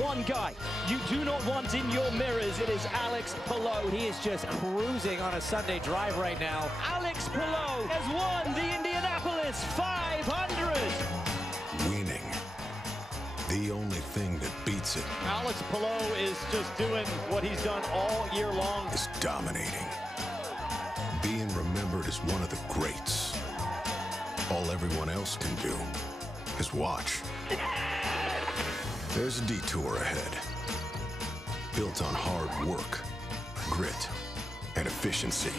One guy you do not want in your mirrors, it is Alex Palou. He is just cruising on a Sunday drive right now. Alex Palou has won the Indianapolis 500. Winning, the only thing that beats it. Alex Palou is just doing what he's done all year long. Is dominating. Being remembered as one of the greats. All everyone else can do is watch. There's a detour ahead, built on hard work, grit, and efficiency.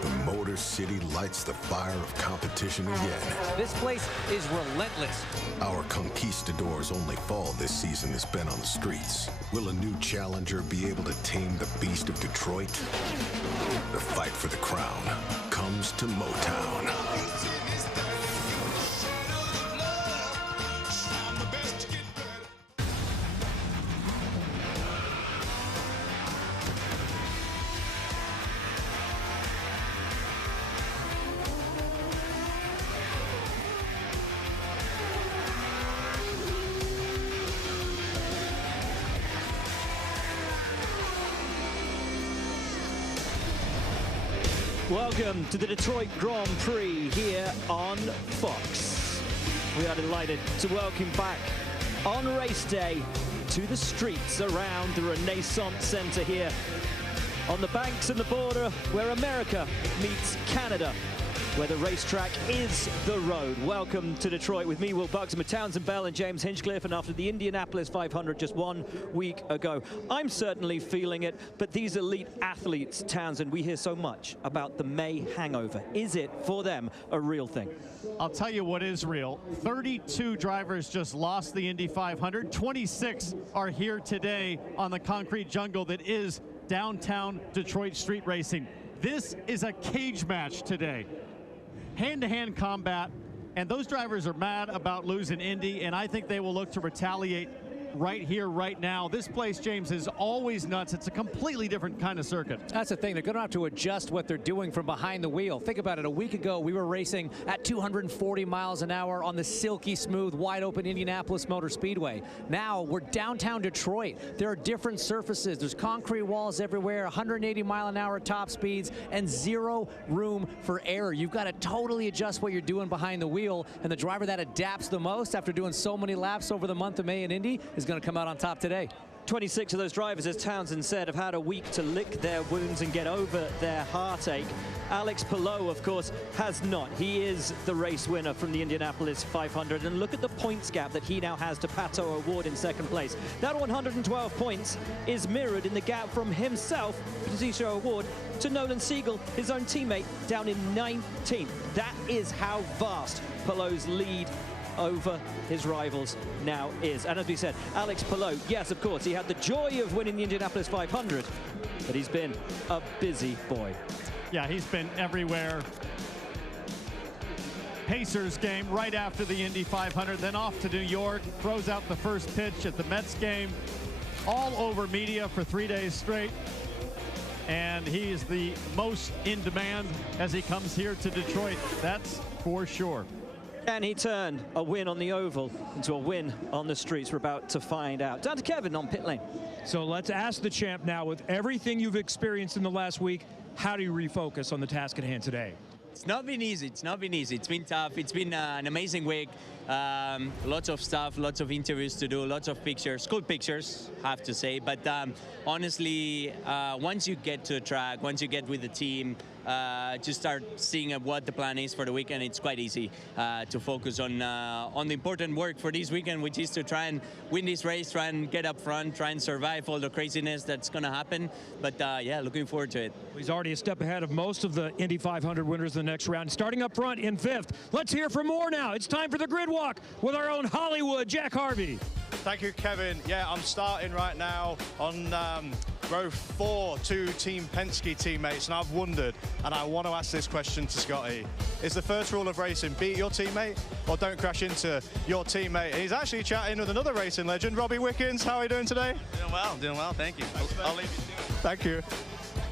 The Motor City lights the fire of competition again. This place is relentless. Our conquistadors' only fall this season has been on the streets. Will a new challenger be able to tame the beast of Detroit? The fight for the crown comes to Motown. Welcome to the Detroit Grand Prix here on Fox. We are delighted to welcome back on race day to the streets around the Renaissance Center here on the banks and the border where America meets Canada, where the racetrack is the road. Welcome to Detroit with me, Will Buxton, with Townsend Bell and James Hinchcliffe, and after the Indianapolis 500 just 1 week ago, I'm certainly feeling it, but these elite athletes, Townsend, we hear so much about the May hangover. Is it, for them, a real thing? I'll tell you what is real. 32 drivers just lost the Indy 500. 26 are here today on the concrete jungle that is downtown Detroit street racing. This is a cage match today. Hand-to-hand combat, and those drivers are mad about losing Indy, and I think they will look to retaliate right here, right now. This place, James, is always nuts. It's a completely different kind of circuit. That's the thing. They're going to have to adjust what they're doing from behind the wheel. Think about it. A week ago, we were racing at 240 miles an hour on the silky smooth, wide-open Indianapolis Motor Speedway. Now, we're downtown Detroit. There are different surfaces. There's concrete walls everywhere, 180-mile-an-hour top speeds, and zero room for error. You've got to totally adjust what you're doing behind the wheel, and the driver that adapts the most after doing so many laps over the month of May in Indy is going to come out on top today. 26 of those drivers, as Townsend said, have had a week to lick their wounds and get over their heartache. Alex Palou, of course, has not. He is the race winner from the Indianapolis 500, and look at the points gap that he now has to Pato O'Ward in second place. That 112 points is mirrored in the gap from himself, Patricio O'Ward, to Nolan Siegel, his own teammate, down in 19th. That is how vast Palou's lead over his rivals now is. And as we said, Alex Palou, yes, of course, he had the joy of winning the Indianapolis 500, but he's been a busy boy. Yeah, he's been everywhere. Pacers game right after the Indy 500, then off to New York, throws out the first pitch at the Mets game, all over media for 3 days straight. And he is the most in demand as he comes here to Detroit, that's for sure. And he turned a win on the oval into a win on the streets. We're about to find out. Down to Kevin on pit lane. So let's ask the champ now, with everything you've experienced in the last week, how do you refocus on the task at hand today? It's not been easy. It's not been easy. It's been tough. It's been an amazing week. Lots of stuff, lots of interviews to do, lots of pictures, cool pictures, have to say. But honestly, once you get to the track, once you get with the team, to start seeing what the plan is for the weekend. It's quite easy to focus on the important work for this weekend, which is to try and win this race, try and get up front, try and survive all the craziness that's going to happen. But yeah, looking forward to it. He's already a step ahead of most of the Indy 500 winners in the next round. Starting up front in 5th. Let's hear from more now. It's time for the grid walk with our own Hollywood, Jack Harvey. Thank you, Kevin. Yeah, I'm starting right now on row 4, 2 Team Penske teammates, and I've wondered, and I want to ask this question to Scotty. Is the first rule of racing beat your teammate or don't crash into your teammate? And he's actually chatting with another racing legend, Robbie Wickens. How are you doing today? Doing well, thank you. I'll leave you to it. Thank you.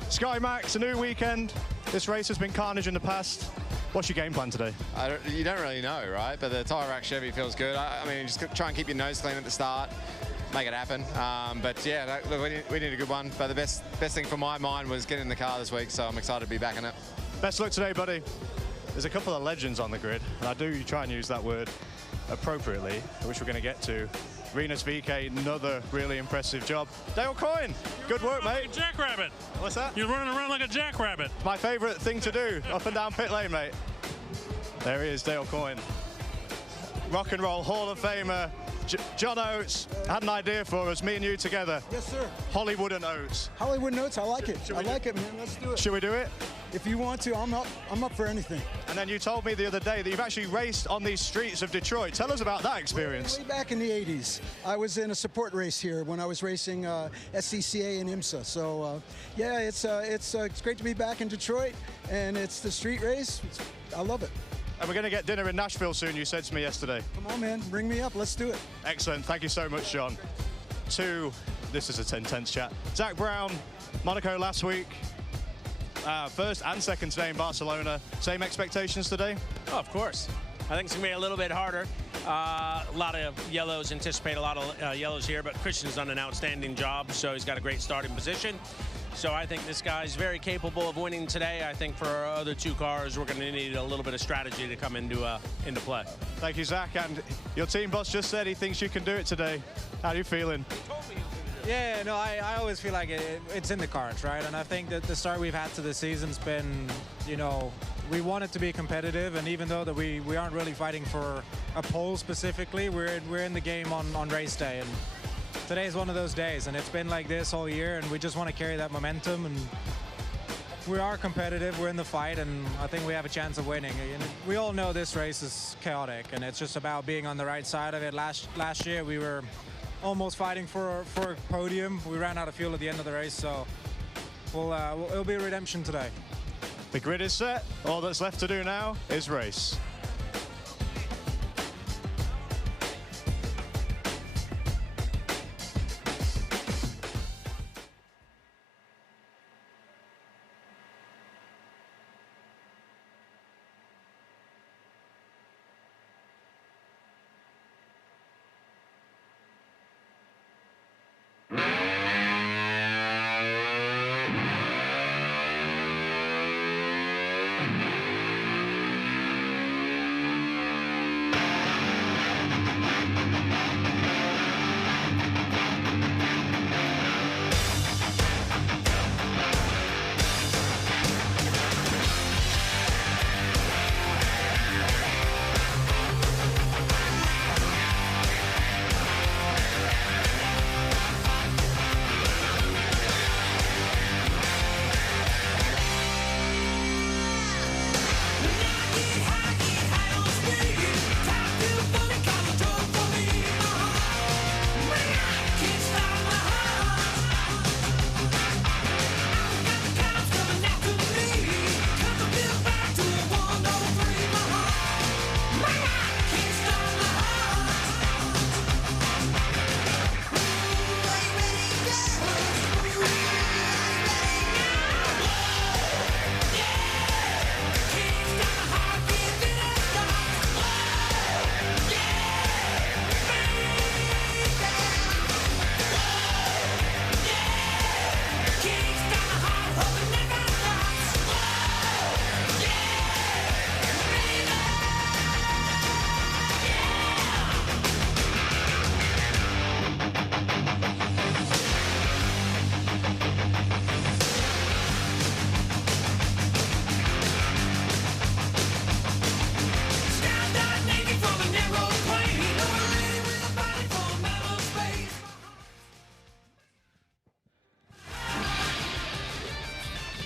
Scotty Max, a new weekend. This race has been carnage in the past. What's your game plan today? You don't really know, right? But the Tire Rack Chevy feels good. I mean, just try and keep your nose clean at the start, make it happen. But yeah, look, we need a good one. But the best thing for my mind was getting in the car this week, so I'm excited to be back in it. Best luck today, buddy. There's a couple of legends on the grid, and I do try and use that word appropriately, which we're going to get to. Rinus VeeKay, another really impressive job. Dale Coyne, good work, mate. Like a jackrabbit. What's that? You're running around like a jackrabbit. My favorite thing to do, up and down pit lane, mate. There he is, Dale Coyne. Rock and Roll Hall of Famer, John Oates had an idea for us, me and you together. Yes, sir. Hollywood and Oates. Hollywood Notes, I like it. I like it, man. Let's do it. Should we do it? If you want to, I'm up for anything. And then you told me the other day that you've actually raced on these streets of Detroit. Tell us about that experience. Way back in the 80s, I was in a support race here when I was racing SCCA and IMSA. So yeah, it's great to be back in Detroit, and it's the street race. I love it. And we're going to get dinner in Nashville soon, you said to me yesterday. Come on, man. Bring me up. Let's do it. Excellent. Thank you so much, John. This is a intense chat. Zach Brown, Monaco last week. First and second today in Barcelona. Same expectations today? Oh, of course. I think it's going to be a little bit harder. A lot of yellows, anticipate a lot of yellows here, but Christian's done an outstanding job, so he's got a great starting position. So I think this guy's very capable of winning today. I think for our other two cars, we're going to need a little bit of strategy to come into play. Thank you, Zach. And your team boss just said he thinks you can do it today. How are you feeling? Yeah, no, I always feel like it's in the cards, right? And I think that the start we've had to the season's been, you know, we want it to be competitive, and even though that we aren't really fighting for a pole specifically, we're in the game on race day, and today is one of those days, and it's been like this all year, and we just want to carry that momentum, and we are competitive, we're in the fight, and I think we have a chance of winning. And we all know this race is chaotic, and it's just about being on the right side of it. Last year we were almost fighting for a podium. We ran out of fuel at the end of the race, so it'll be a redemption today. The grid is set. All that's left to do now is race.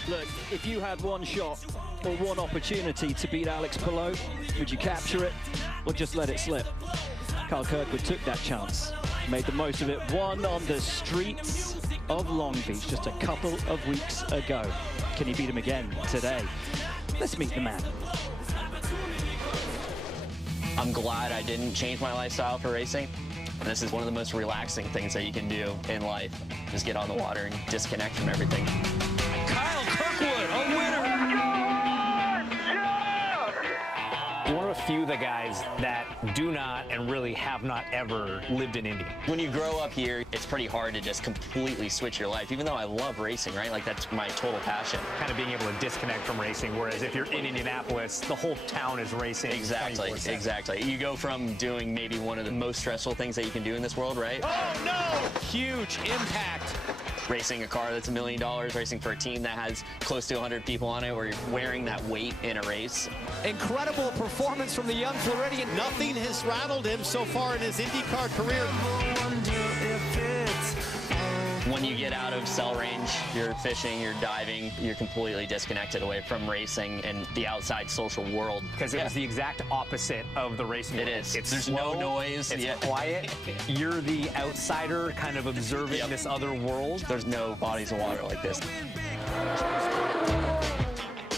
Look, if you had one shot or one opportunity to beat Alex Palou, would you capture it or just let it slip? Carl Kirkwood took that chance, made the most of it. Won on the streets of Long Beach just a couple of weeks ago. Can he beat him again today? Let's meet the man. I'm glad I didn't change my lifestyle for racing. This is one of the most relaxing things that you can do in life. Just get on the water and disconnect from everything. Kyle Kirkwood, a winner. One of a few of the guys that do not and really have not ever lived in Indy. When you grow up here, it's pretty hard to just completely switch your life, even though I love racing, right? Like, that's my total passion. Kind of being able to disconnect from racing, whereas if you're in Indianapolis, the whole town is racing. Exactly, exactly. You go from doing maybe one of the most stressful things that you can do in this world, right? Oh, no! Huge impact. Racing a car that's $1 million, racing for a team that has close to 100 people on it, where you're wearing that weight in a race. Incredible performance from the young Floridian. Nothing has rattled him so far in his IndyCar career. When you get out of cell range, you're fishing, you're diving, you're completely disconnected away from racing and the outside social world. Because it was the exact opposite of the racing world. It is. There's no noise. It's quiet. You're the outsider kind of observing this other world. There's no bodies of water like this.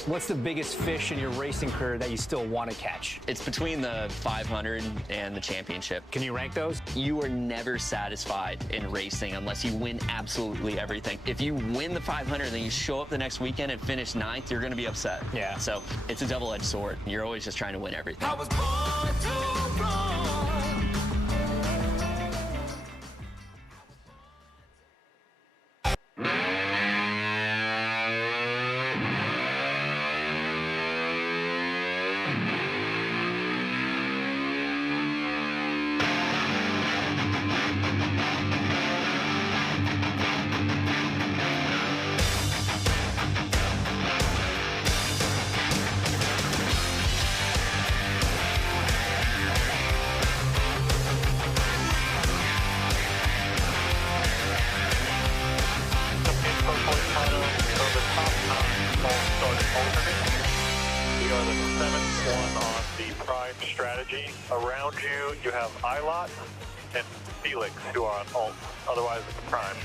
What's the biggest fish in your racing career that you still want to catch? It's between the 500 and the championship. Can you rank those? You are never satisfied in racing unless you win absolutely everything. If you win the 500 and then you show up the next weekend and finish 9th, you're going to be upset. Yeah. So it's a double-edged sword. You're always just trying to win everything. I was born to run. We are the 7th one on the Prime strategy. Around you, you have Ilot and Felix, who are on alt, otherwise it's Prime.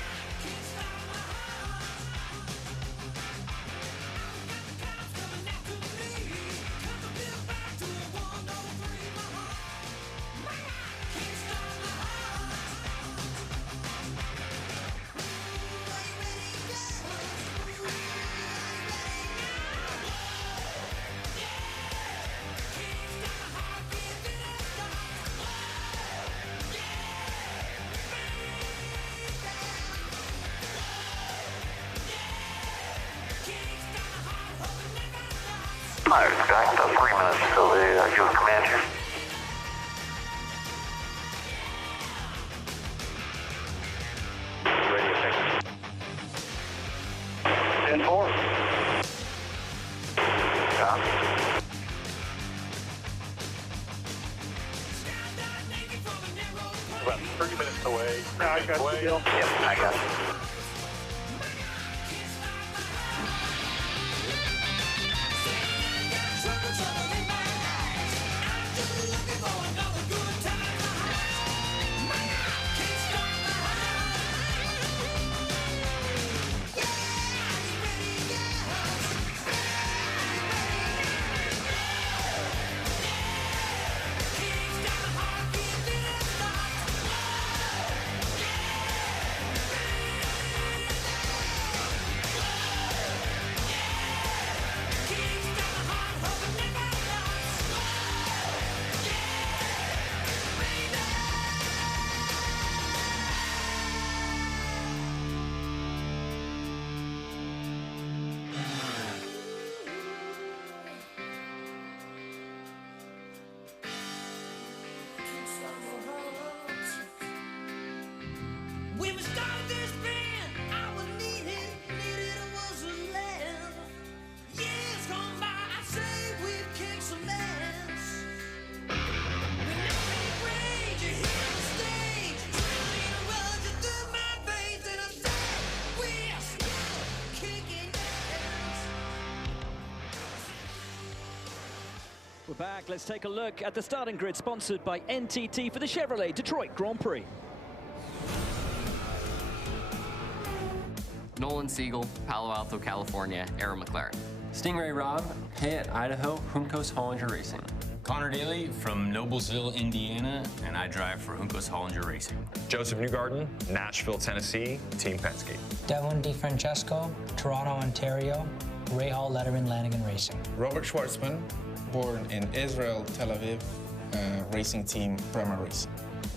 Myers, got 3 minutes till the U.S. command here. Radio check. 10-4. About 30 minutes away. I got the deal. Yep, I got it. We're back. Let's take a look at the starting grid, sponsored by NTT for the Chevrolet Detroit Grand Prix. Nolan Siegel, Palo Alto, California, Arrow McLaren. Stingray Rob, Payette, Idaho, Juncos Hollinger Racing. Connor Daly from Noblesville, Indiana, and I drive for Juncos Hollinger Racing. Joseph Newgarden, Nashville, Tennessee, Team Penske. Devlin DeFrancesco, Toronto, Ontario, Ray Hall Letterman Lanigan Racing. Robert Schwartzman, born in Israel, Tel Aviv, racing team Bremer Racing.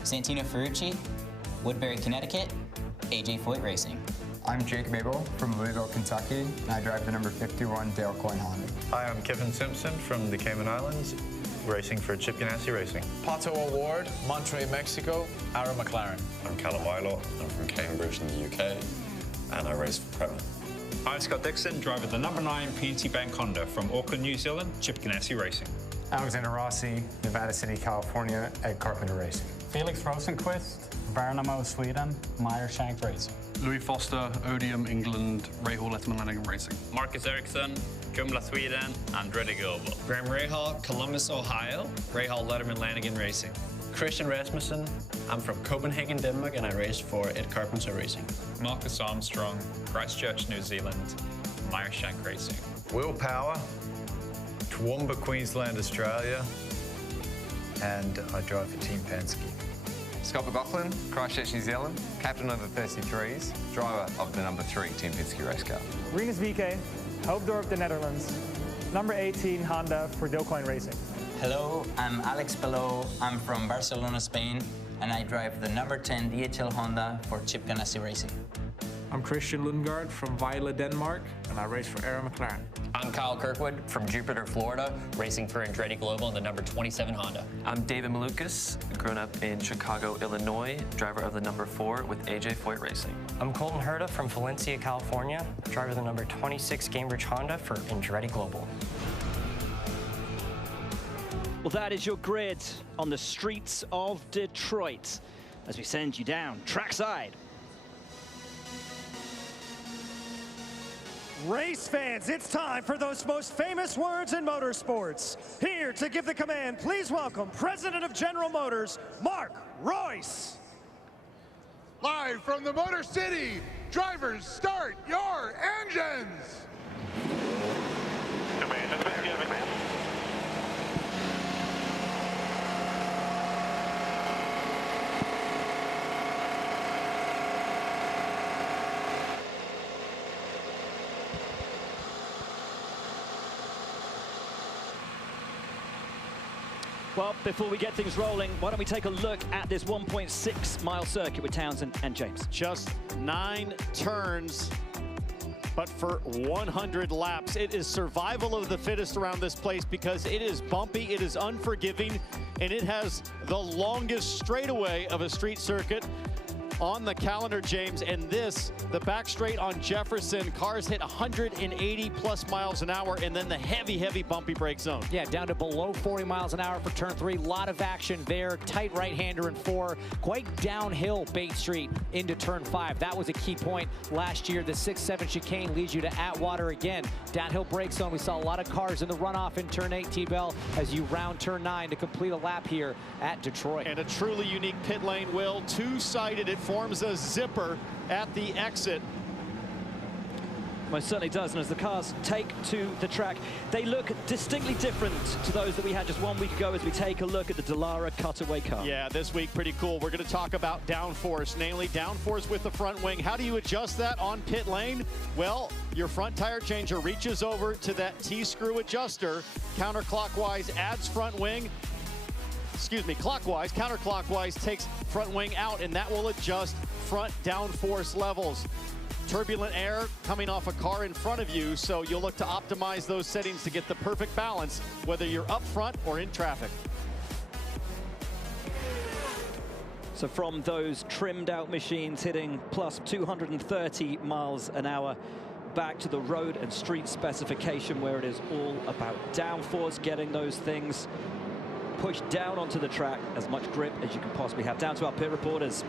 Santino Ferrucci, Woodbury, Connecticut, AJ Foyt Racing. I'm Jake Mabel from Louisville, Kentucky, and I drive the number 51 Dale Coyne Honda. Hi, I'm Kevin Simpson from the Cayman Islands, racing for Chip Ganassi Racing. Pato O'Ward, Monterey, Mexico, Arrow McLaren. I'm Callum Wylaw, I'm from Cambridge in the UK, and I race for Prema. I'm Scott Dixon, driver of the number 9 PNC Bank Honda from Auckland, New Zealand, Chip Ganassi Racing. Alexander Rossi, Nevada City, California, Ed Carpenter Racing. Felix Rosenqvist, Värnamo, Sweden, Meyershank Racing. Louis Foster, Odium, England, Ray Hall Letterman Lanigan Racing. Marcus Eriksson, Kumla, Sweden, Andretti Global. Graham Rahal, Columbus, Ohio, Ray Hall Letterman Lanigan Racing. Christian Rasmussen, I'm from Copenhagen, Denmark, and I race for Ed Carpenter Racing. Marcus Armstrong, Christchurch, New Zealand, Meyershank Racing. Will Power, Toowoomba, Queensland, Australia, and I drive for Team Penske. Scott McLaughlin, Christchurch, New Zealand, captain of the 33s, driver of the number 3 Team Penske race car. Rinus VK, Hoofddorp, the Netherlands, number 18 Honda for Dale Coyne Racing. Hello, I'm Alex Pelot. I'm from Barcelona, Spain, and I drive the number 10 DHL Honda for Chip Ganassi Racing. I'm Christian Lundgaard from Vejle, Denmark, and I race for Arrow McLaren. I'm Kyle Kirkwood from Jupiter, Florida, racing for Andretti Global in the number 27 Honda. I'm David Malukas, grown up in Chicago, Illinois, driver of the number 4 with AJ Foyt Racing. I'm Colton Herta from Valencia, California, driver of the number 26 Cambridge Honda for Andretti Global. Well, that is your grid on the streets of Detroit as we send you down trackside. Race fans, it's time for those most famous words in motorsports. Here to give the command, please welcome President of General Motors, Mark Royce. Live from the Motor City, drivers, start your engines. Command has been given. Well, before we get things rolling, why don't we take a look at this 1.6-mile circuit with Townsend and James. Just 9 turns, but for 100 laps. It is survival of the fittest around this place because it is bumpy, it is unforgiving, and it has the longest straightaway of a street circuit on the calendar, James. And this, the back straight on Jefferson, cars hit 180 plus miles an hour, and then the heavy, heavy bumpy brake zone. Yeah, down to below 40 miles an hour for turn 3. Lot of action there. Tight right-hander in 4. Quite downhill Bate Street into turn 5. That was a key point last year. The 6-7 chicane leads you to Atwater again. Downhill brake zone. We saw a lot of cars in the runoff in turn 8, T-Bell, as you round turn 9 to complete a lap here at Detroit. And a truly unique pit lane, Will. Two-sided, it forms a zipper at the exit. Most certainly does, and as the cars take to the track, they look distinctly different to those that we had just 1 week ago as we take a look at the Dallara cutaway car. Yeah, this week pretty cool. We're going to talk about downforce, namely downforce with the front wing. How do you adjust that on pit lane? Well, your front tire changer reaches over to that T-screw adjuster, counterclockwise adds front wing, clockwise, counterclockwise takes front wing out, and that will adjust front downforce levels. Turbulent air coming off a car in front of you, so you'll look to optimize those settings to get the perfect balance, whether you're up front or in traffic. So from those trimmed out machines hitting plus 230 miles an hour, back to the road and street specification where it is all about downforce, getting those things pushed down onto the track, as much grip as you can possibly have. Down to our pit reporters.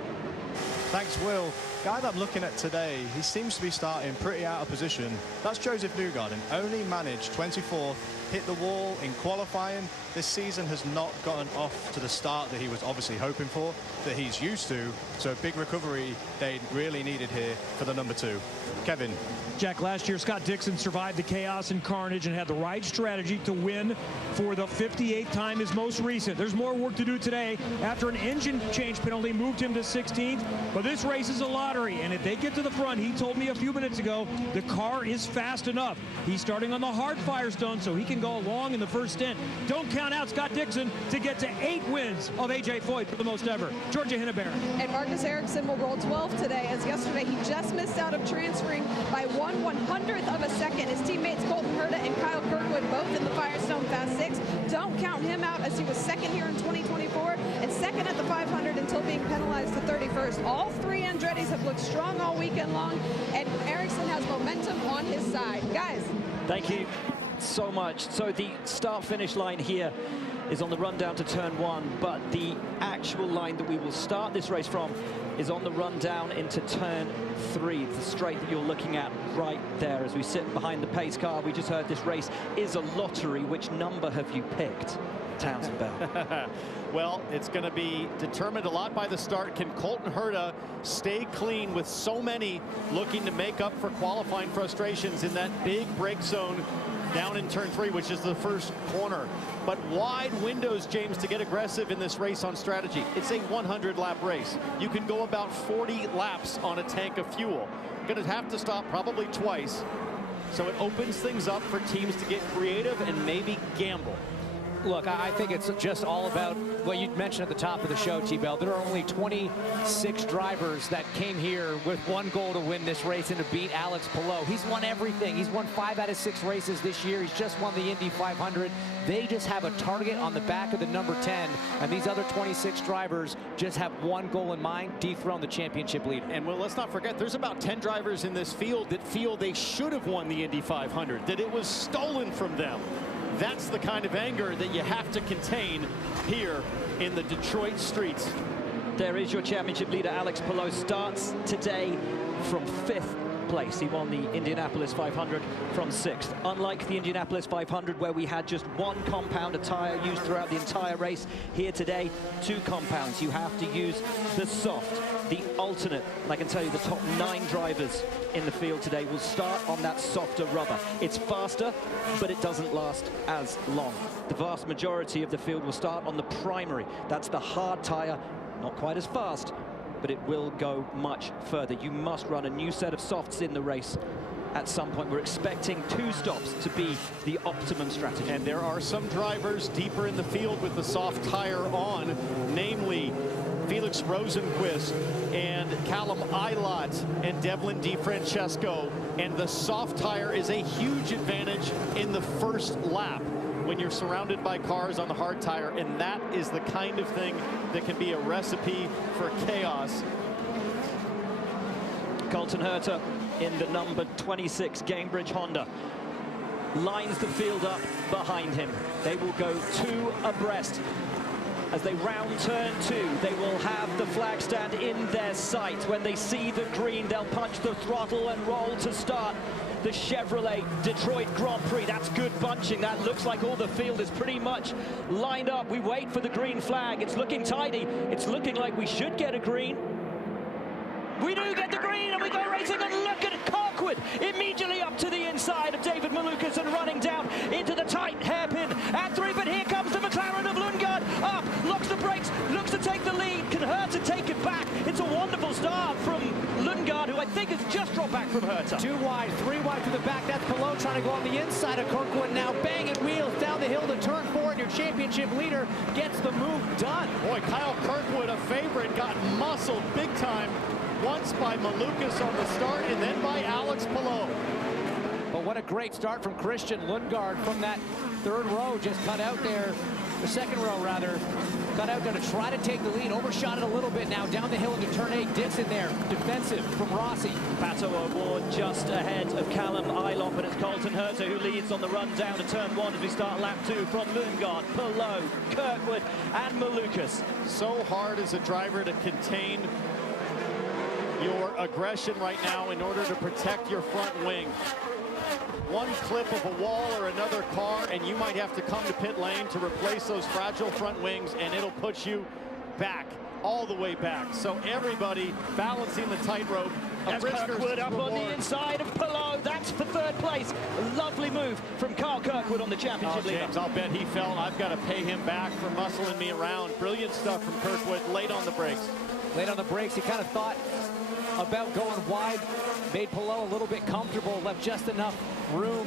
Thanks, Will. Guy that I'm looking at today, he seems to be starting pretty out of position. That's Joseph Newgarden, only managed 24th hit the wall in qualifying. This season has not gotten off to the start that he was obviously hoping for, that he's used to. So big recovery they really needed here for the number 2. Kevin. Jack, last year Scott Dixon survived the chaos and carnage and had the right strategy to win for the 58th time, his most recent. There's more work to do today after an engine change penalty moved him to 16th. But this race is a lottery, and if they get to the front, he told me a few minutes ago, the car is fast enough. He's starting on the hard Firestone so he can go long in the first stint. Don't count out Scott Dixon to get to 8 wins of A.J. Foyt, for the most ever. Georgia Hinneberg. And Marcus Ericsson will roll 12th today, as yesterday he just missed out of transferring by 1/100th of a second. His teammates Colton Herta and Kyle Kirkwood both in the Firestone Fast 6. Don't count him out, as he was second here in 2024 and second at the 500 until being penalized to 31st. All 3 Andretti's have looked strong all weekend long, and Ericsson has momentum on his side. Guys. Thank you so much. So the start-finish line here is on the run down to turn 1, but the actual line that we will start this race from is on the run down into turn 3, the straight that you're looking at right there as we sit behind the pace car. We just heard this race is a lottery. Which number have you picked, Townsend Bell? Well, it's going to be determined a lot by the start. Can Colton Herta stay clean with so many looking to make up for qualifying frustrations in that big break zone down in turn 3, which is the first corner? But wide windows, James, to get aggressive in this race on strategy. It's a 100-lap race. You can go about 40 laps on a tank of fuel. Going to have to stop probably twice. So it opens things up for teams to get creative and maybe gamble. Look, I think it's just all about what you mentioned at the top of the show, T-Bell. There are only 26 drivers that came here with one goal to win this race and to beat Alex Palou. He's won everything. He's won 5 out of 6 races this year. He's just won the Indy 500. They just have a target on the back of the number 10, and these other 26 drivers just have one goal in mind: dethrone the championship leader. And well, let's not forget, there's about 10 drivers in this field that feel they should have won the Indy 500, that it was stolen from them. That's the kind of anger that you have to contain here in the Detroit streets. There is your championship leader. Alex Palou starts today from 5th place. He won the Indianapolis 500 from 6th. Unlike the Indianapolis 500, where we had just one compound tire used throughout the entire race, here today, 2 compounds. You have to use the soft, the alternate. And I can tell you the top 9 drivers in the field today will start on that softer rubber. It's faster, but it doesn't last as long. The vast majority of the field will start on the primary. That's the hard tire, not quite as fast, but it will go much further. You must run a new set of softs in the race at some point. We're expecting 2 stops to be the optimum strategy. And there are some drivers deeper in the field with the soft tire on, namely Felix Rosenquist and Callum Eilert and Devlin DeFrancesco. And the soft tire is a huge advantage in the first lap when you're surrounded by cars on the hard tire, and that is the kind of thing that can be a recipe for chaos. Colton Herta in the number 26 Gamebridge Honda lines the field up behind him. They will go 2 abreast. As they round turn 2, they will have the flag stand in their sight. When they see the green, they'll punch the throttle and roll to start the Chevrolet Detroit Grand Prix. That's good bunching. That looks like all the field is pretty much lined up. We wait for the green flag. It's looking tidy. It's looking like we should get a green. We do get the green, and we go racing, and look at Kirkwood immediately up to the inside of David Malukas and running down into the tight hairpin at 3. But here comes the McLaren of Lundgaard up, locks the brakes, looks to take the lead. Can Herta take it back? It's a wonderful start from Lundgaard, who I think has just dropped back from Herta. 2 wide, 3 wide to the back. That's Palou trying to go on the inside of Kirkwood. Now banging wheels down the hill to turn 4, and your championship leader gets the move done. Boy, Kyle Kirkwood, a favorite, got muscled big time. Once by Malukas on the start, and then by Alex Palou. But what a great start from Christian Lundgaard from that 3rd row, just cut out there, the 2nd row rather, cut out there to try to take the lead, overshot it a little bit now, down the hill into turn 8, Dixon there, defensive from Rossi. Pato O'Ward just ahead of Callum Eilert, but it's Colton Herta who leads on the run down to turn 1 as we start lap 2 from Lundgaard, Palou, Kirkwood, and Malukas. So hard as a driver to contain your aggression right now in order to protect your front wing. one clip of a wall or another car, and you might have to come to pit lane to replace those fragile front wings, and it'll put you back, all the way back. So everybody balancing the tightrope. That's Kirkwood up on the inside of Palou. That's for third place. A lovely move from Carl Kirkwood on the championship leader. James, I'll bet he felt I've got to pay him back for muscling me around. Brilliant stuff from Kirkwood, late on the brakes. Late on the brakes, he kind of thought about going wide, made Palou a little bit comfortable, left just enough room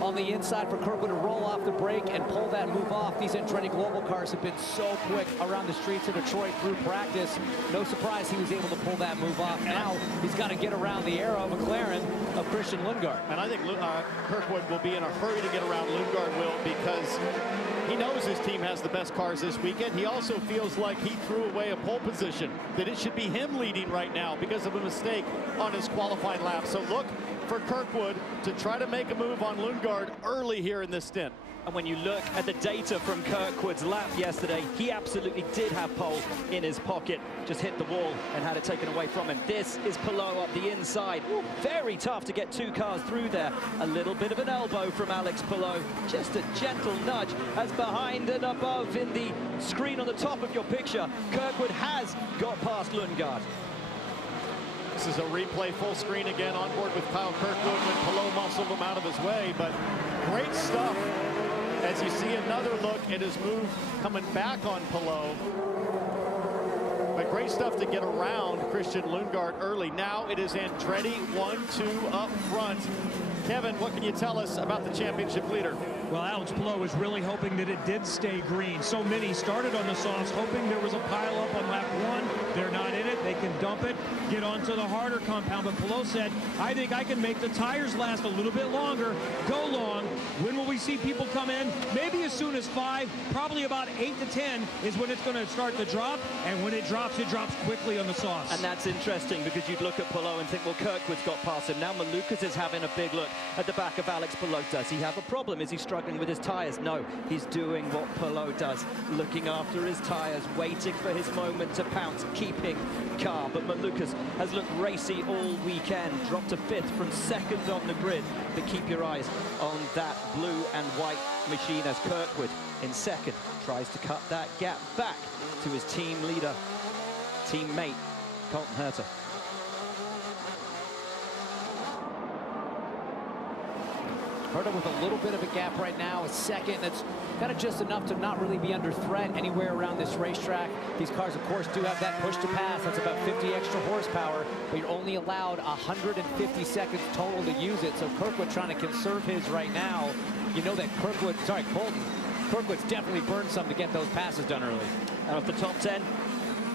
on the inside for Kirkwood to roll off the brake and pull that move off. These Andretti Global cars have been so quick around the streets of Detroit through practice. No surprise he was able to pull that move off. Now he's got to get around the arrow McLaren of Christian Lundgaard. And I think Kirkwood will be in a hurry to get around Lundgaard, Will, because he knows his team has the best cars this weekend. He also feels like he threw away a pole position, that it should be him leading right now because of a mistake on his qualifying lap. So look for Kirkwood to try to make a move on Lundgaard early here in this stint. And when you look at the data from Kirkwood's lap yesterday, he absolutely did have pole in his pocket, just hit the wall and had it taken away from him. This is Palou up the inside. Ooh, very tough to get two cars through there. A little bit of an elbow from Alex Palou, just a gentle nudge as behind and above in the screen on the top of your picture, Kirkwood has got past Lundgaard. This is a replay full screen again on board with Kyle Kirkwood when Palou muscled him out of his way, but great stuff as you see another look at his move coming back on Palou. But great stuff to get around Christian Lundgaard early. Now it is Andretti 1-2 up front. Kevin, what can you tell us about the championship leader? Well, Alex Palou was really hoping that it did stay green. So many started on the softs, hoping there was a pile up on lap one. They're not in it. They can dump it, get onto the harder compound. But Palou said, I think I can make the tires last a little bit longer, go long. When will we see people come in? Maybe as soon as 5, probably about 8 to 10 is when it's going to start to drop. And when it drops quickly on the softs. And that's interesting because you'd look at Palou and think, well, Kirkwood's got past him. Now Malukas is having a big look at the back of Alex Palou. Does he have a problem? Is he struggling with his tires? No, he's doing what Palou does, looking after his tires, waiting for his moment to pounce, keeping car. But Malukas has looked racy all weekend, dropped to 5th from 2nd on the grid. But keep your eyes on that blue and white machine as Kirkwood in 2nd tries to cut that gap back to his team leader, teammate Colton Herta. Herta with a little bit of a gap right now, a 2nd. That's kind of just enough to not really be under threat anywhere around this racetrack. These cars, of course, do have that push to pass. That's about 50 extra horsepower, but you're only allowed 150 seconds total to use it. So Kirkwood trying to conserve his right now. You know that Kirkwood's definitely burned some to get those passes done early. And off the top 10,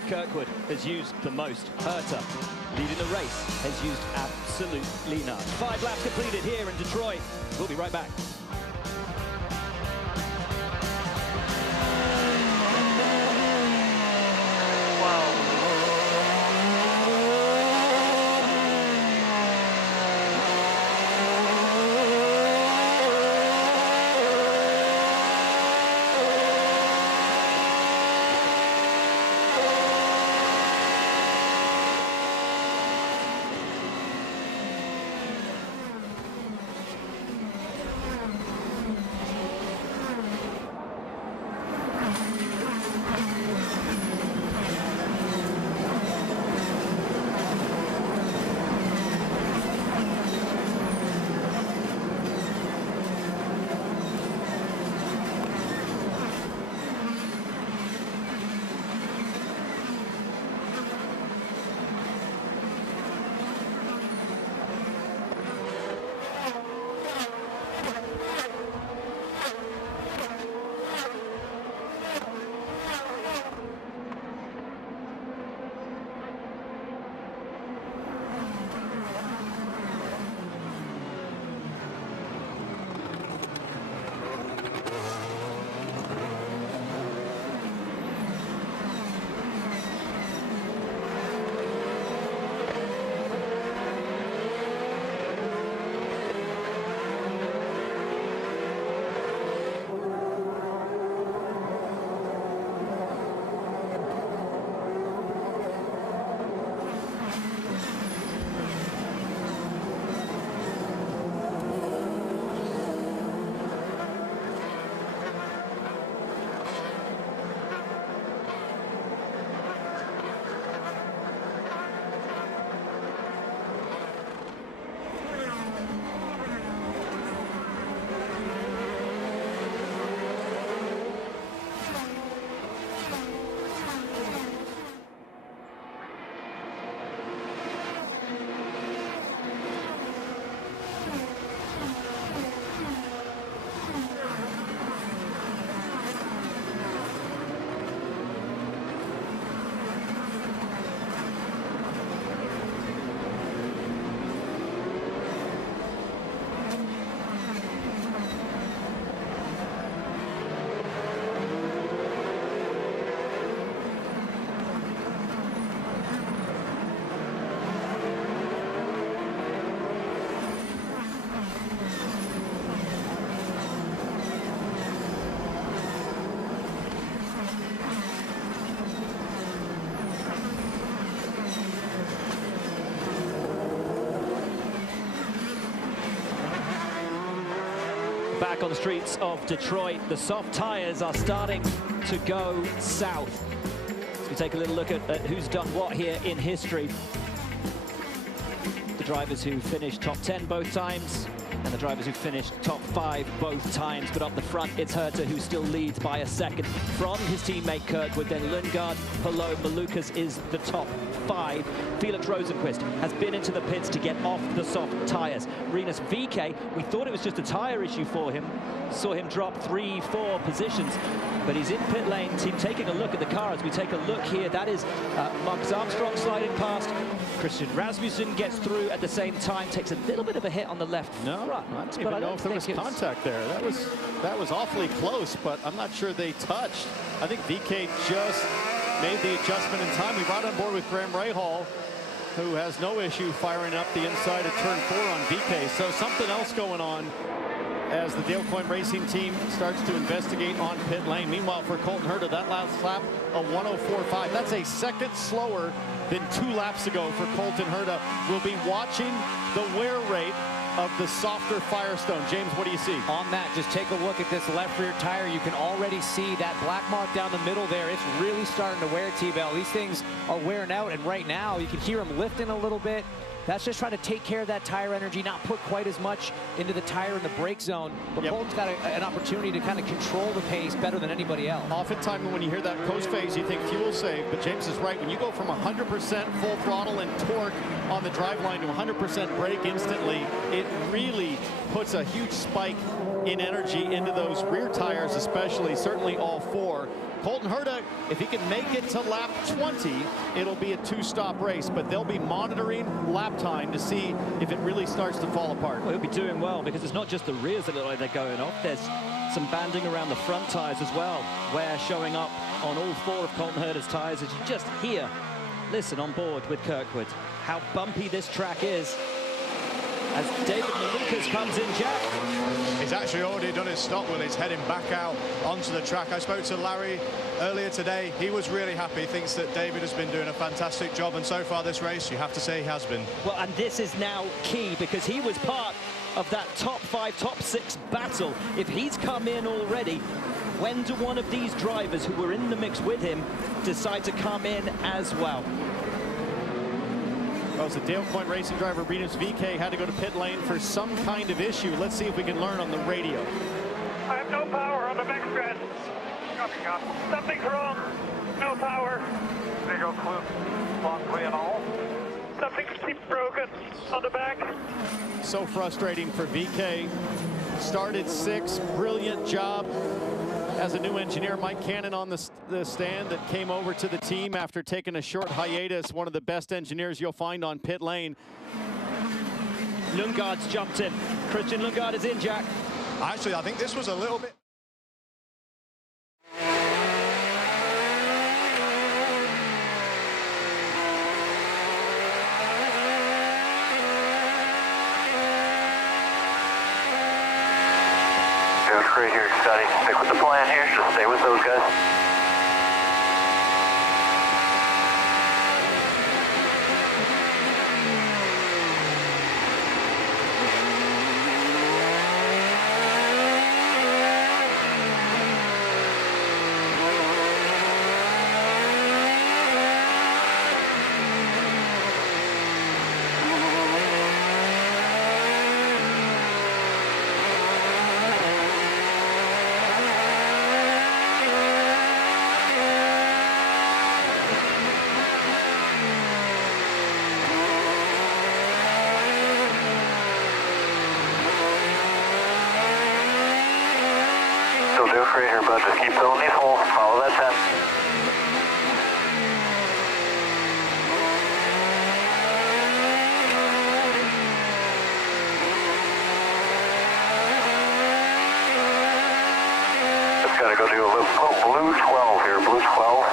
Kirkwood has used the most. Herta, leading the race, has used absolutely none. 5 laps completed here in Detroit. We'll be right back. Back on the streets of Detroit, the soft tires are starting to go south. So we take a little look at who's done what here in history. The drivers who finished top 10 both times, and the drivers who finished top 5 both times. But up the front, it's Herta who still leads by a second from his teammate Kirkwood. Then Lundgaard, Palou, Malukas is the top 5. Felix Rosenqvist has been into the pits to get off the soft tires. Rinus VeeKay, we thought it was just a tire issue for him. Saw him drop 3-4 positions, but he's in pit lane. Team taking a look at the car as we take a look here. That is Marcus Armstrong sliding past. Christian Rasmussen gets through at the same time, takes a little bit of a hit on the left front. I don't even know if there was contact there. That was awfully close, but I'm not sure they touched. I think VeeKay just made the adjustment in time. We brought on board with Graham Rahal, who has no issue firing up the inside of turn 4 on VeeKay. So something else going on as the Dale Coyne Racing team starts to investigate on pit lane. Meanwhile, for Colton Herta, that last lap, a 1:04.5. That's a second slower than 2 laps ago for Colton Herta. We'll be watching the wear rate of the softer Firestone. James, what do you see? On that, just take a look at this left rear tire. You can already see that black mark down the middle there. It's really starting to wear, T-Bell. These things are wearing out, and right now you can hear them lifting a little bit. That's just trying to take care of that tire energy, not put quite as much into the tire in the brake zone. But Colton's got an opportunity to kind of control the pace better than anybody else. Oftentimes when you hear that post phase, you think fuel save, but James is right. When you go from 100% full throttle and torque on the driveline to 100% brake instantly, it really puts a huge spike in energy into those rear tires, especially, certainly all 4. Colton Herta, if he can make it to lap 20, it'll be a 2-stop race, but they'll be monitoring lap time to see if it really starts to fall apart. Well, he'll be doing well because it's not just the rears that look like they're going off. There's some banding around the front tires as well, wear showing up on all 4 of Colton Herta's tires. As you just hear, listen on board with Kirkwood, how bumpy this track is. As David Malukas comes in, Jack. He's actually already done his stop when he's heading back out onto the track. I spoke to Larry earlier today. He was really happy. He thinks that David has been doing a fantastic job, and so far this race, you have to say he has been. Well, and this is now key because he was part of that top 5, top 6 battle. If he's come in already, when do one of these drivers who were in the mix with him decide to come in as well? Well, as a Dale Coyne Racing driver, Rinus VeeKay had to go to pit lane for some kind of issue. Let's see if we can learn on the radio. I have no power on the back strand. Something's wrong. No power. Big old clue. Long and all. Something keeps broken on the back. So frustrating for VeeKay. Started 6th. Brilliant job as a new engineer. Mike Cannon on the stand that came over to the team after taking a short hiatus. One of the best engineers you'll find on pit lane. Lundgaard's jumped in. Christian Lundgaard is in, Jack. Actually, I think this was a little bit... Great here, Scotty. Stick with the plan here. Just stay with those guys. Great here, bud. Just keep filling these holes. Follow that 10. Just gotta go do a little blue 12 here. Blue 12.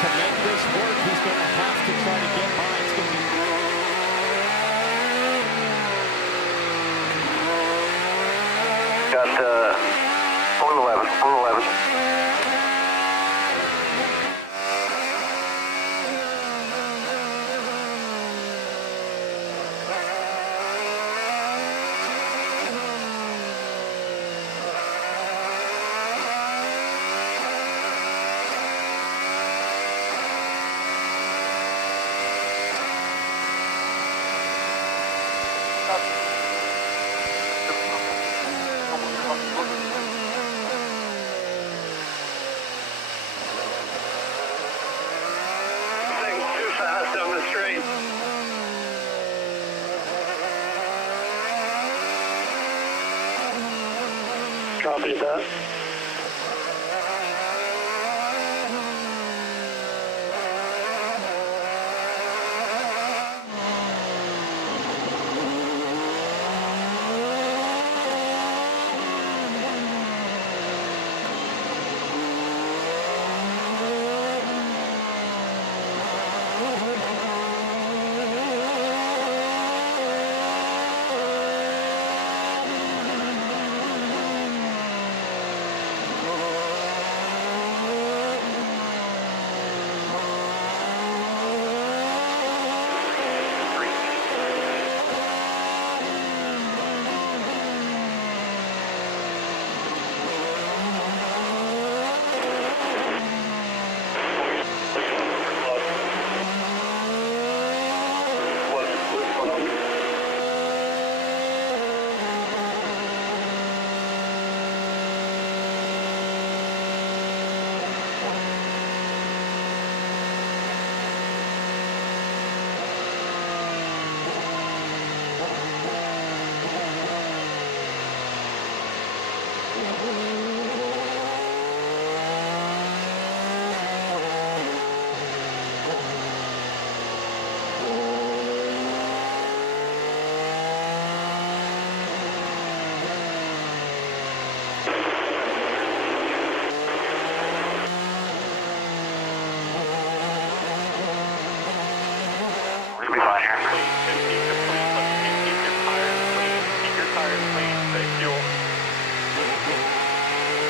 to make this work, he's going to have to try to get by. It's going to be... Got blue 11, blue 11. Down the straight. Copy that.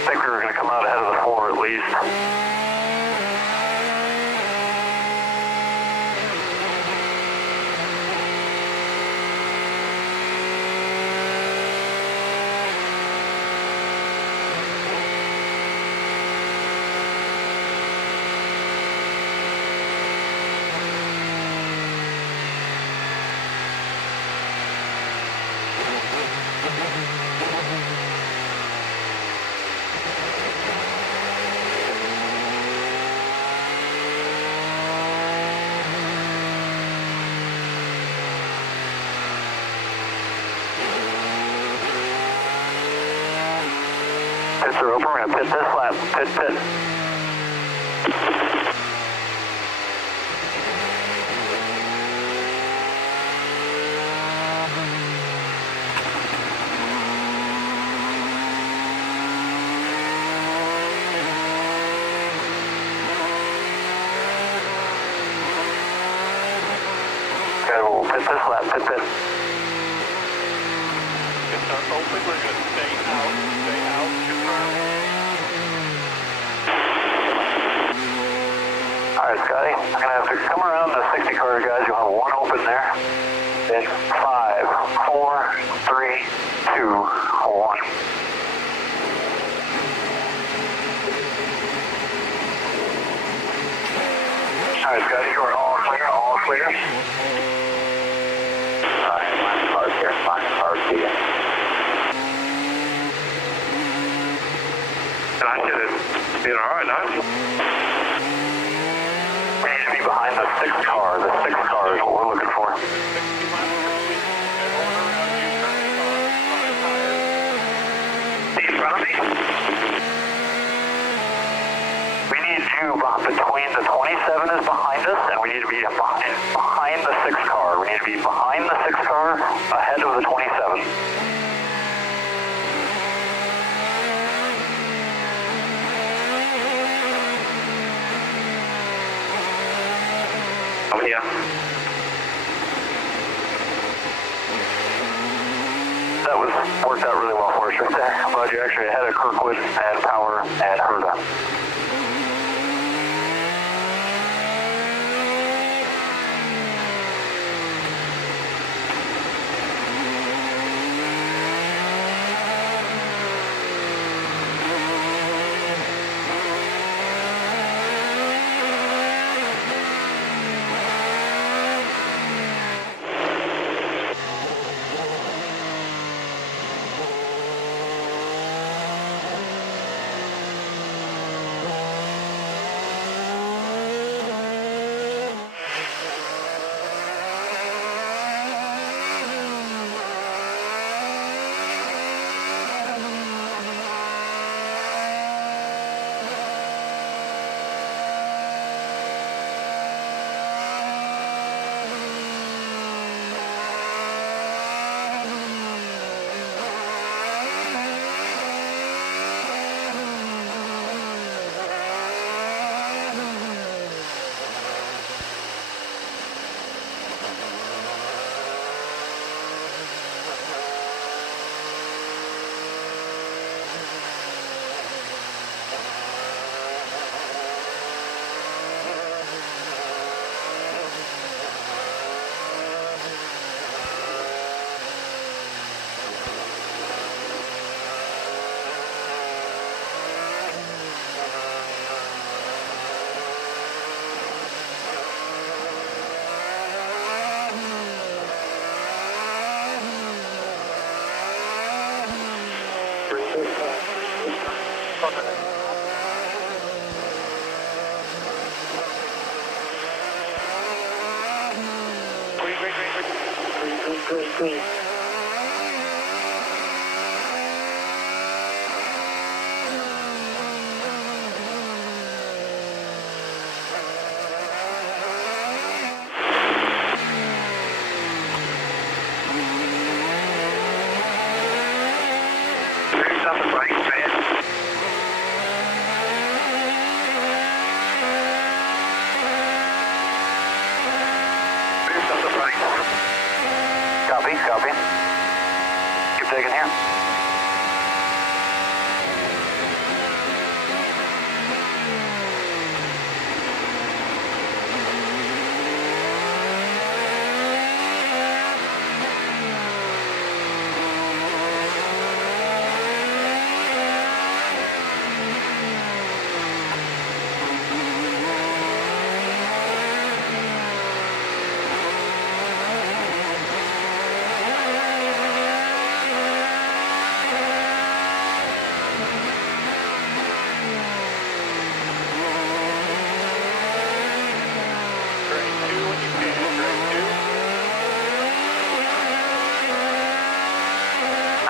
I think we were going to come out ahead of the 4 at least. Pits are open, we're going to pit this lap. Pit. Okay, we'll pit this lap. Pit. It's our open, we're going to stay out, confirm. Alright, Scotty, I'm going to have to come around the 60 car, guys. You'll have one open there. Then 5, 4, 3, 2, 1. Alright, Scotty, you are all clear, all clear. Alright, line cars here, line cars here. And I get it being alright now. We need to be behind the 6 car. The 6 car is what we're looking for. In front of me? We need you between the 27 is behind us, and we need to be behind the 6 car. We need to be behind the 6 car, ahead of the 27. Yeah. That worked out really well for us right there. I'm glad you're actually ahead of Kirkwood and Power and Herda. Green. Copy. Keep taking here.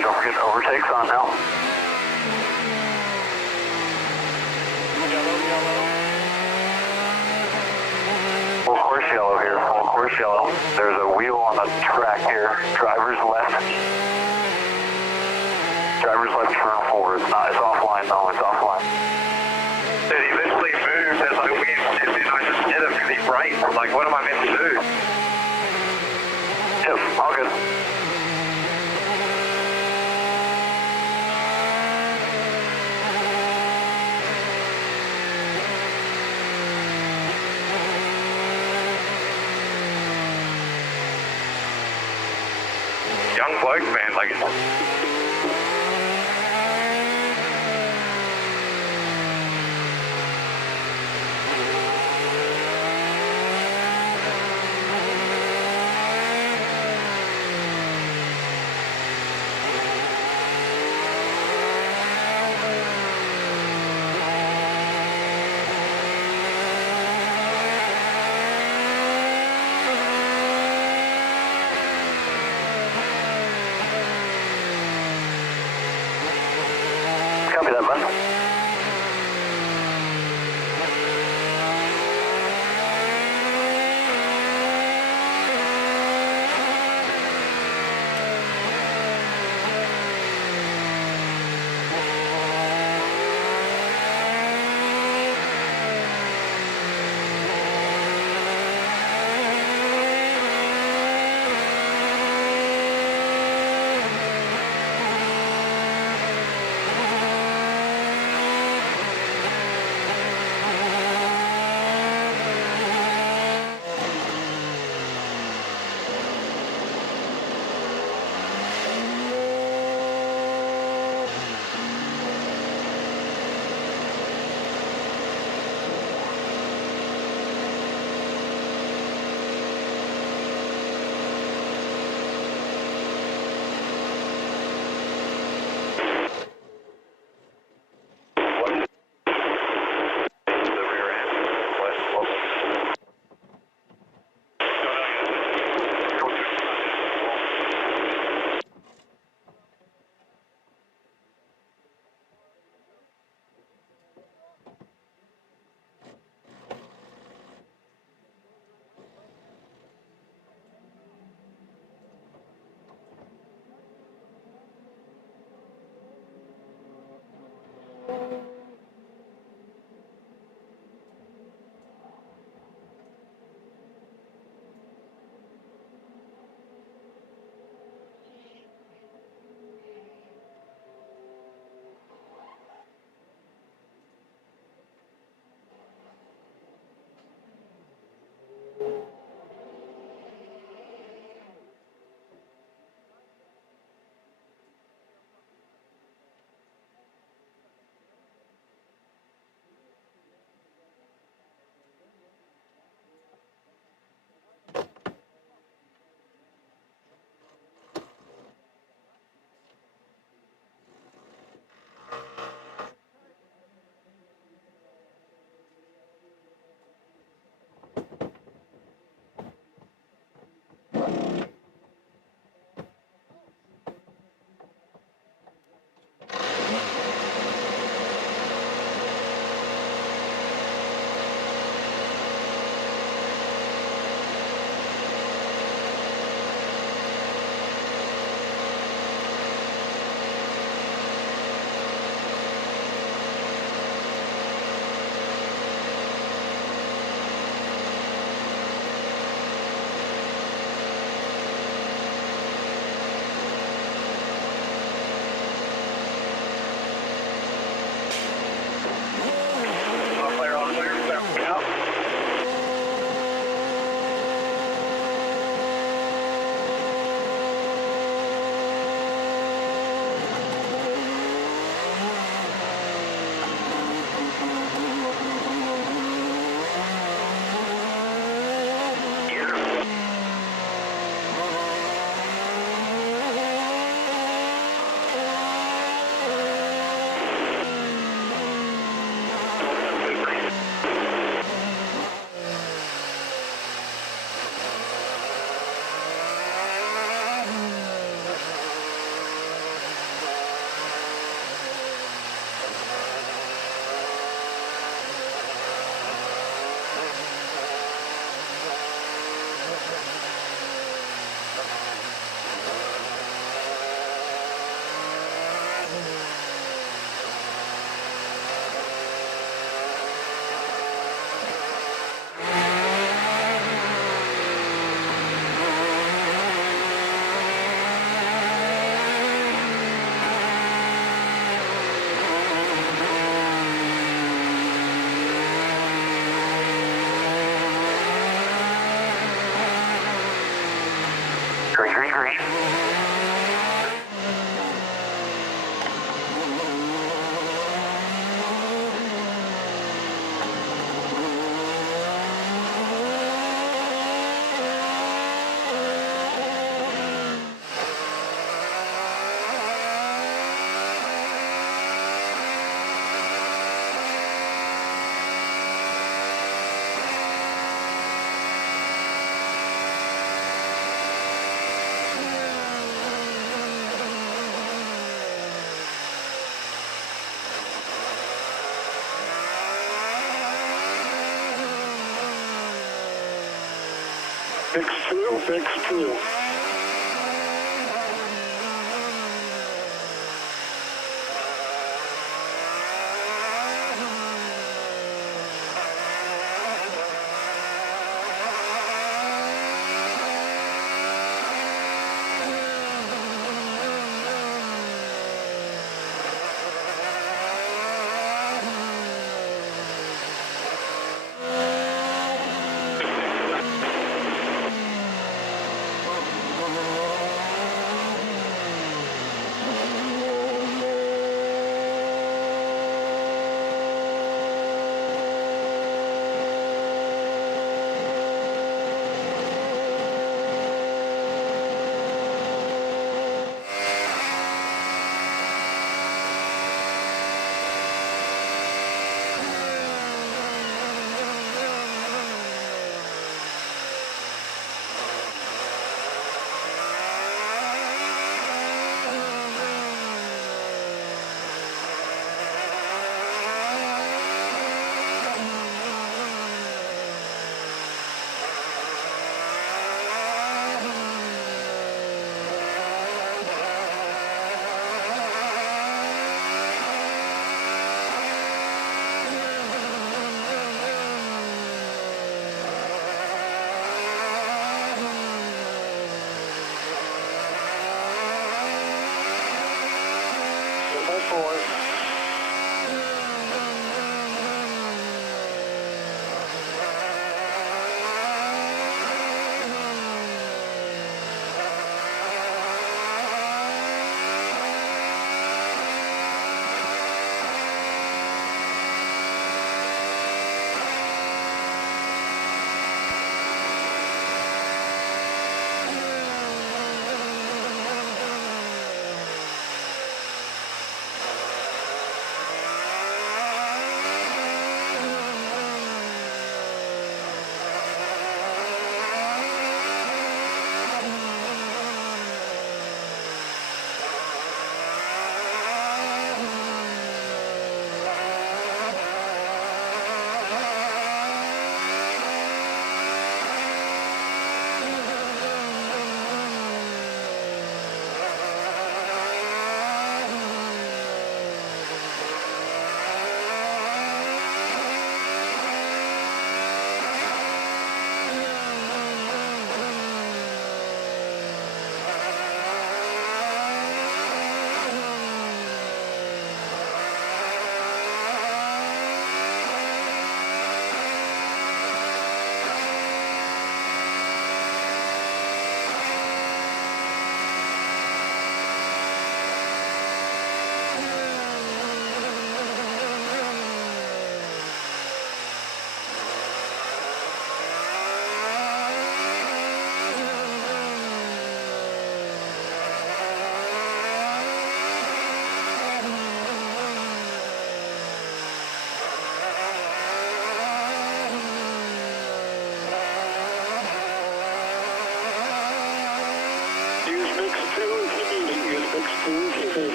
Don't forget overtakes on now. Full course yellow here, full course yellow. There's a wheel on the track here. Driver's left. Driver's left turn forward. It's offline though, it's offline. Dude, he literally moved as like I just hit him because he braked. Like, what am I meant to do? Yep, all good. Young bloke, man, like... Copy that, bud. 3. Fix 2, fix 2.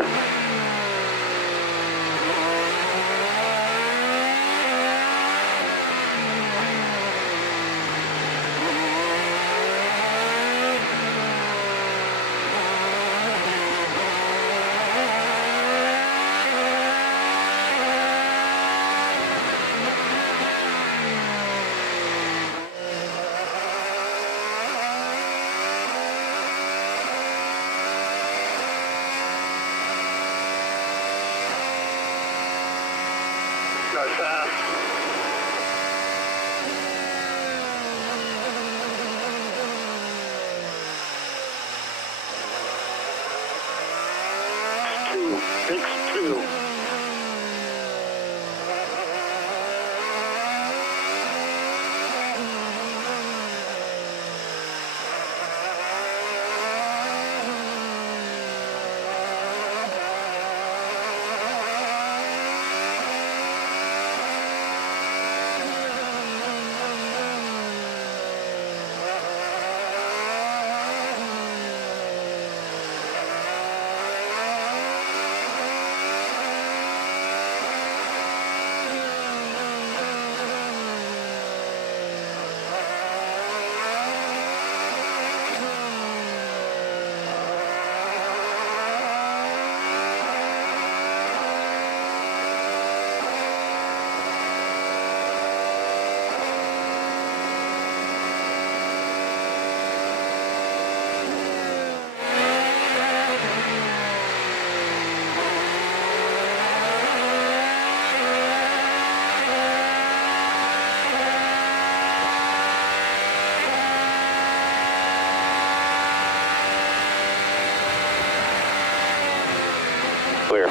Clear. Go fast. Six, two. Clear.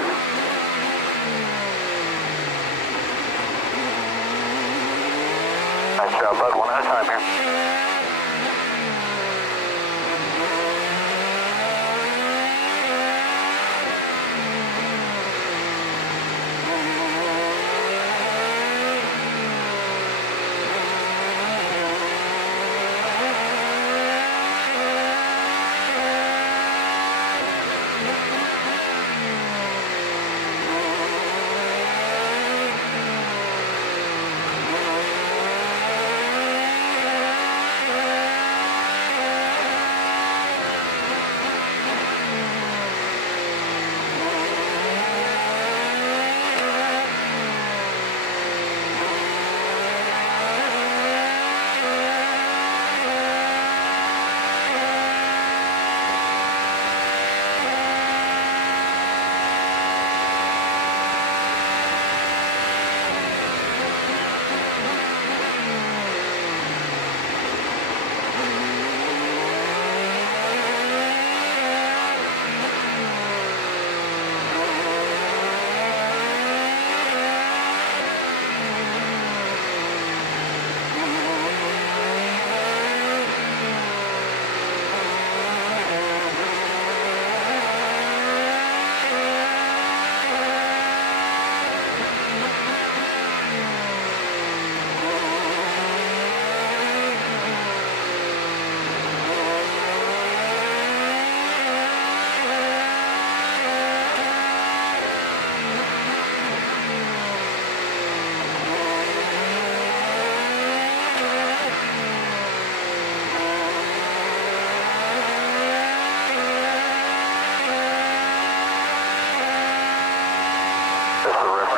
Nice job, bud. One at a time here.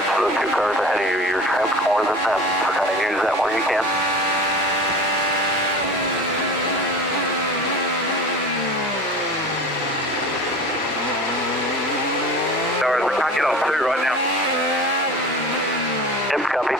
So the two cars ahead of you, you're trimmed more than them, so kind of use that where you can. Sorry, we can't get off two right now. Yep, copy.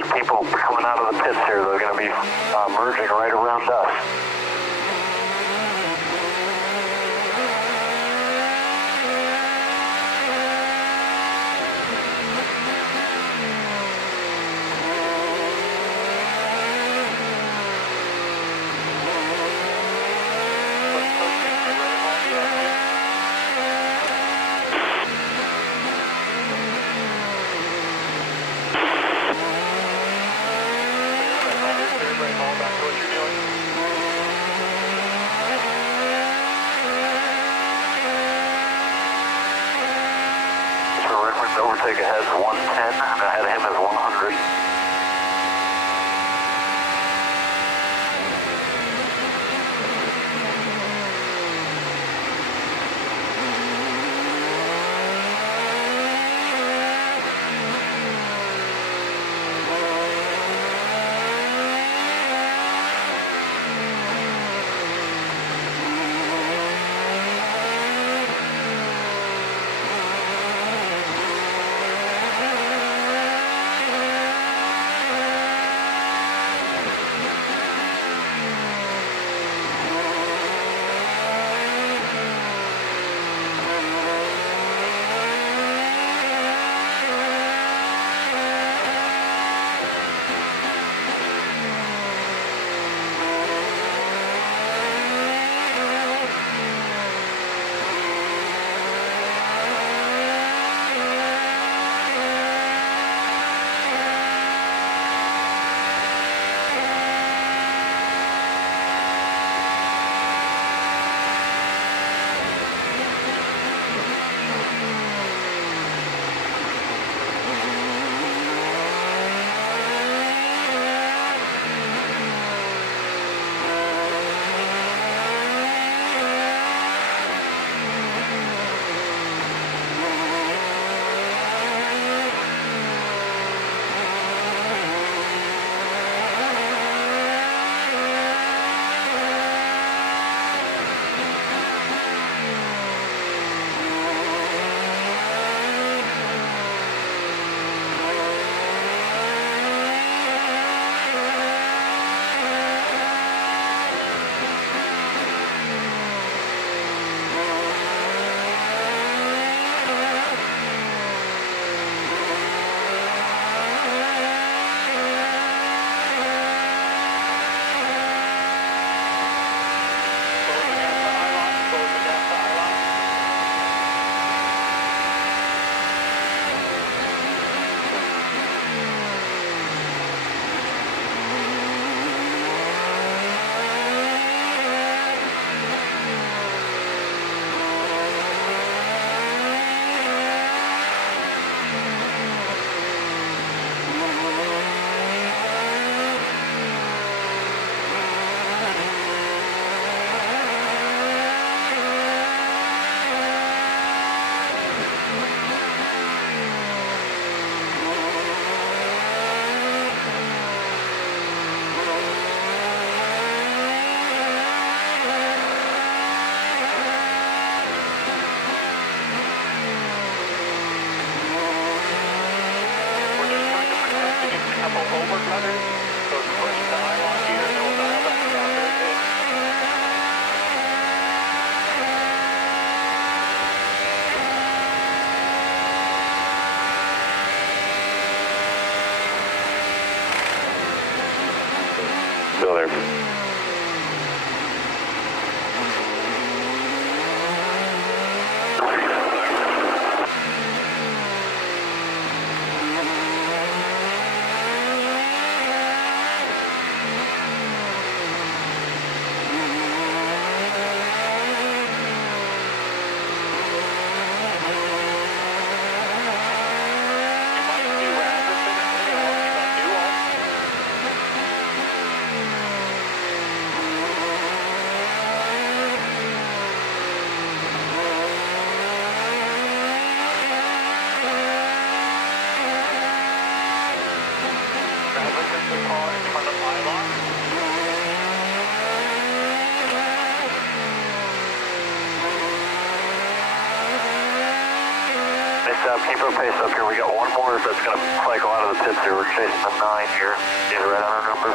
these people coming out of the pits here. They're going to be merging right around us. Overtake ahead is 110, and ahead of him is 100. keep our pace up here. We got one more that's going to cycle out of the pits here. We're chasing the 9 here. Get right on our number.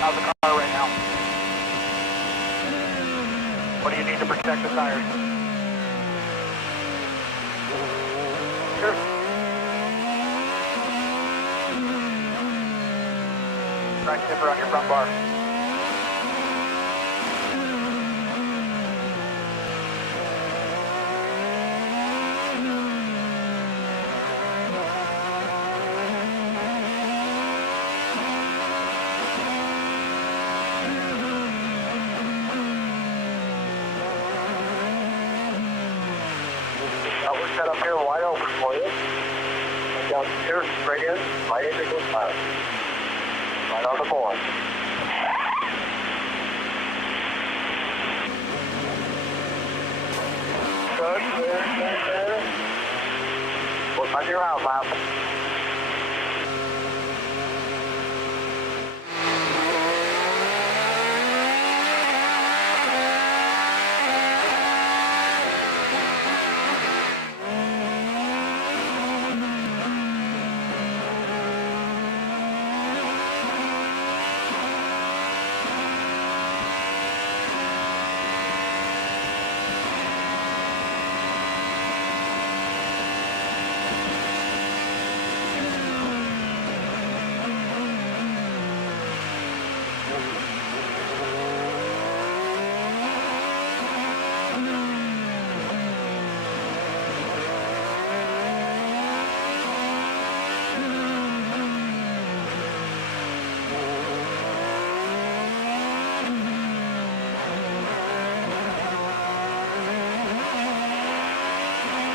How's the car right now? What do you need to protect the tires? Sure. Try snipper on your front bar. We're set up here wide open for you. Down here, straight in, right into the tire. Right on the board. Good, clear. Work on your out lap.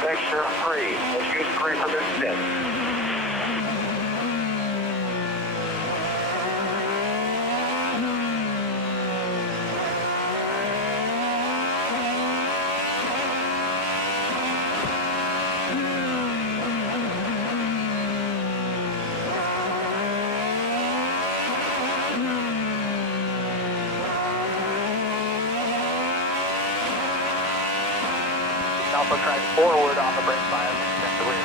Mixture free. Let's use free for this stint. Also track forward on the brake bias, check the rear.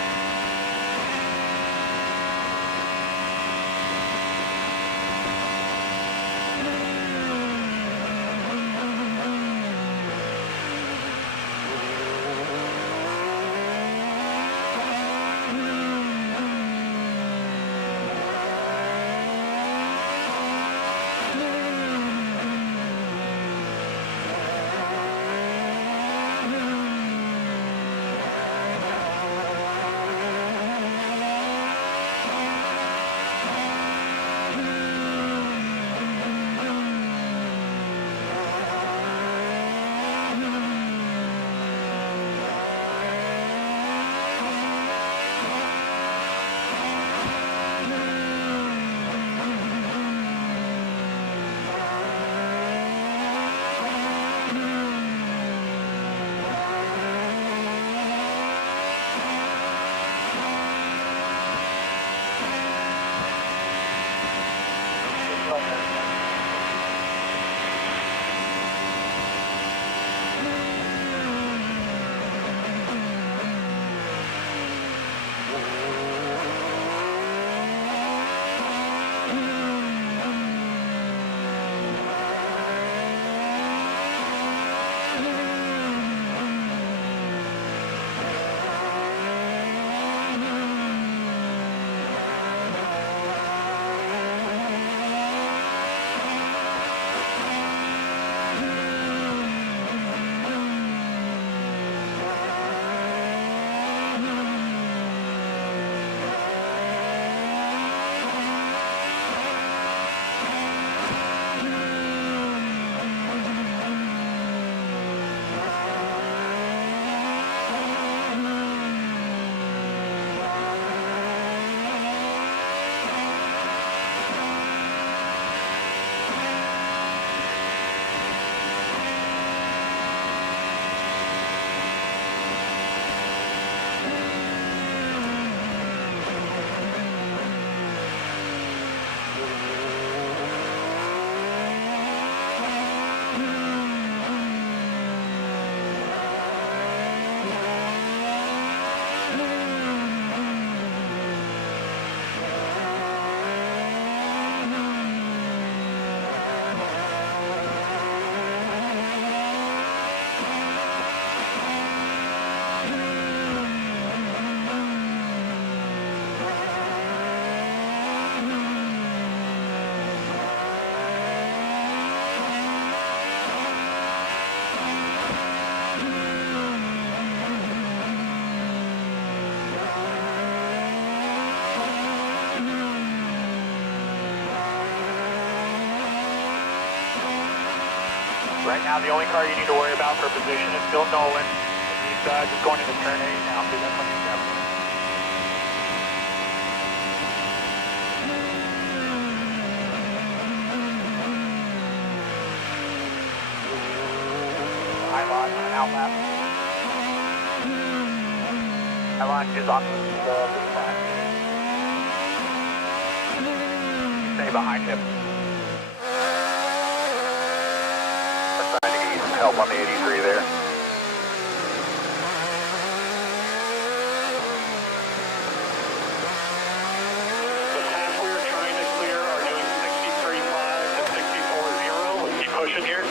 Right now, the only car you need to worry about for position is Bill Nolan. He's just going into turn 8 now, so that's 27. Hylot and outlap. Hylot is on the back. Stay behind him. Trying to get you some help on the 83 there. The path we are trying to clear are doing 63.5 to 64.0. Keep pushing here.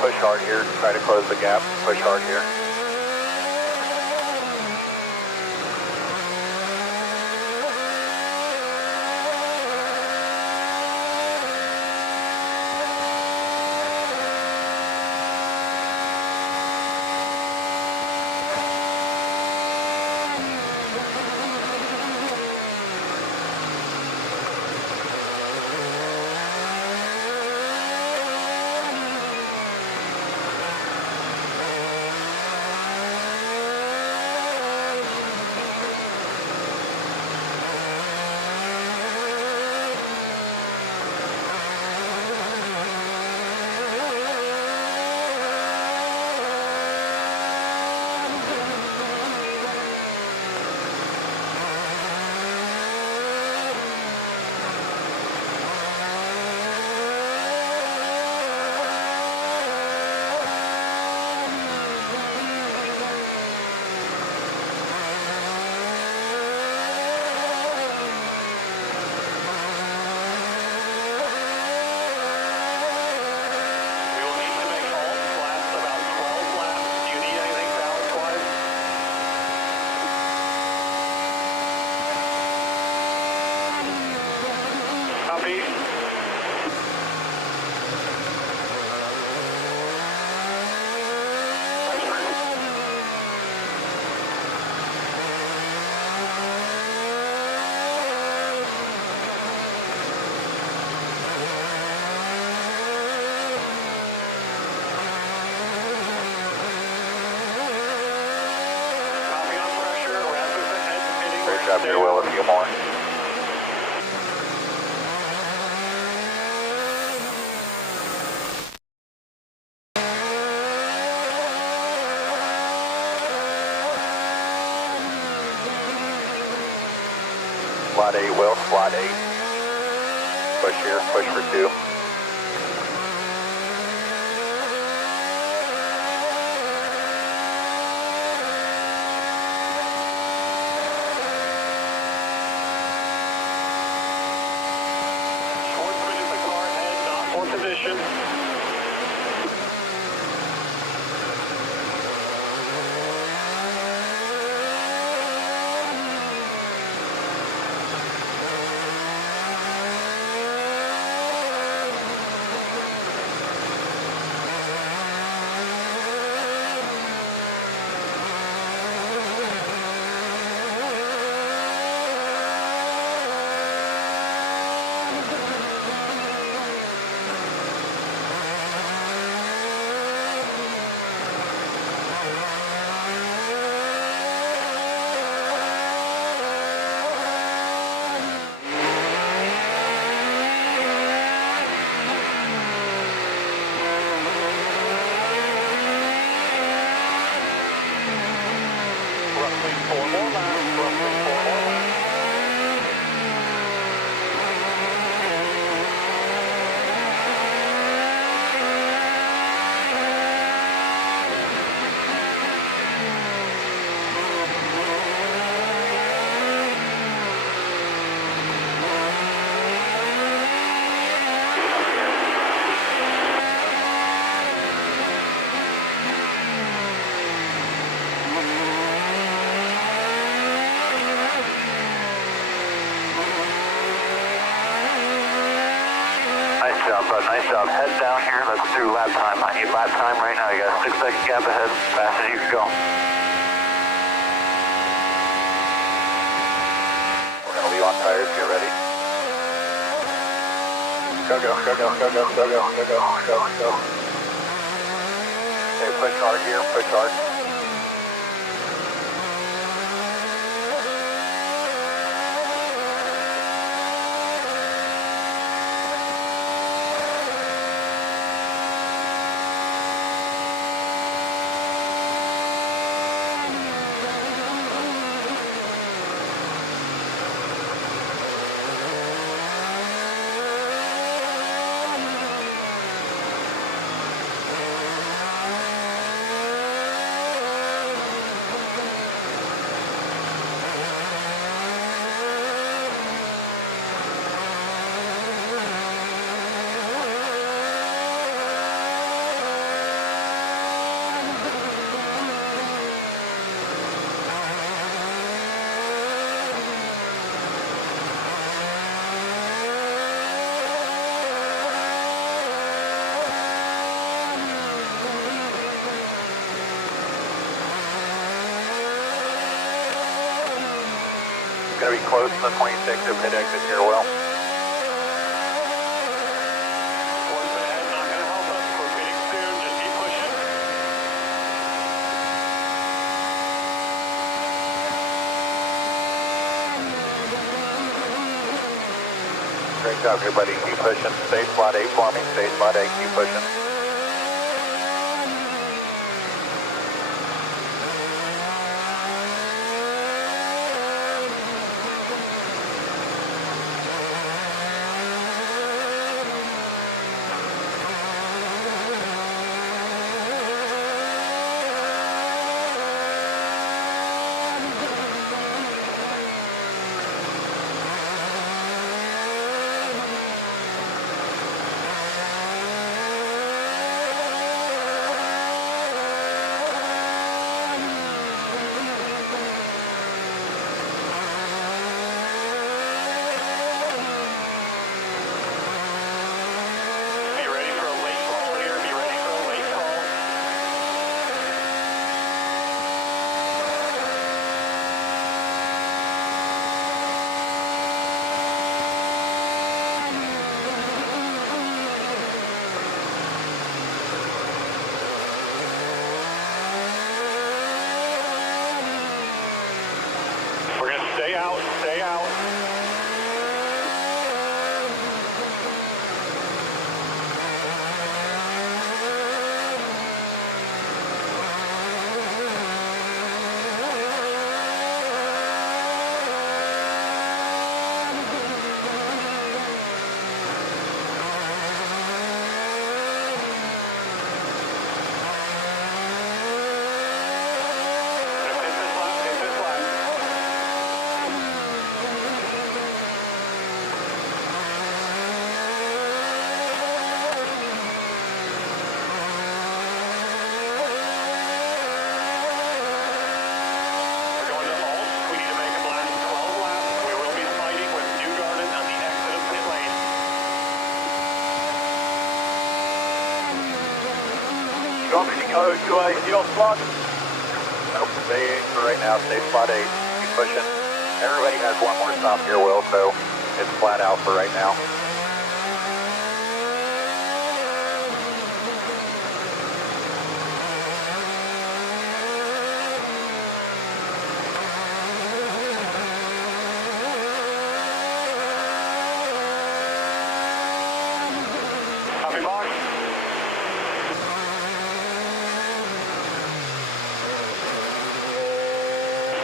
Push hard here, try to close the gap, push hard here. Up here, Will, a few more. Slide 8, Will, slide 8. Push here, push for 2. Position. job, bud. Nice job. Head down here. Let's do lap time. I need lap time right now. You got a 6-second gap ahead. Fast as you can go. We're going to leave on tires. Get ready. Go, go, go, go, go, go, go, go, go, go, go, go. Okay, push hard here. Push hard. Going to be close to the 26 of mid exit here, Will. Great job here, buddy. Keep pushing. Stay slot 8 for me. Stay slot 8. Keep pushing. Stay out. You want me to go to your slot? Nope, stay in for right now. Stay slot 8. Keep pushing. Everybody has one more stop here, Will, so it's flat out for right now. Copy, box.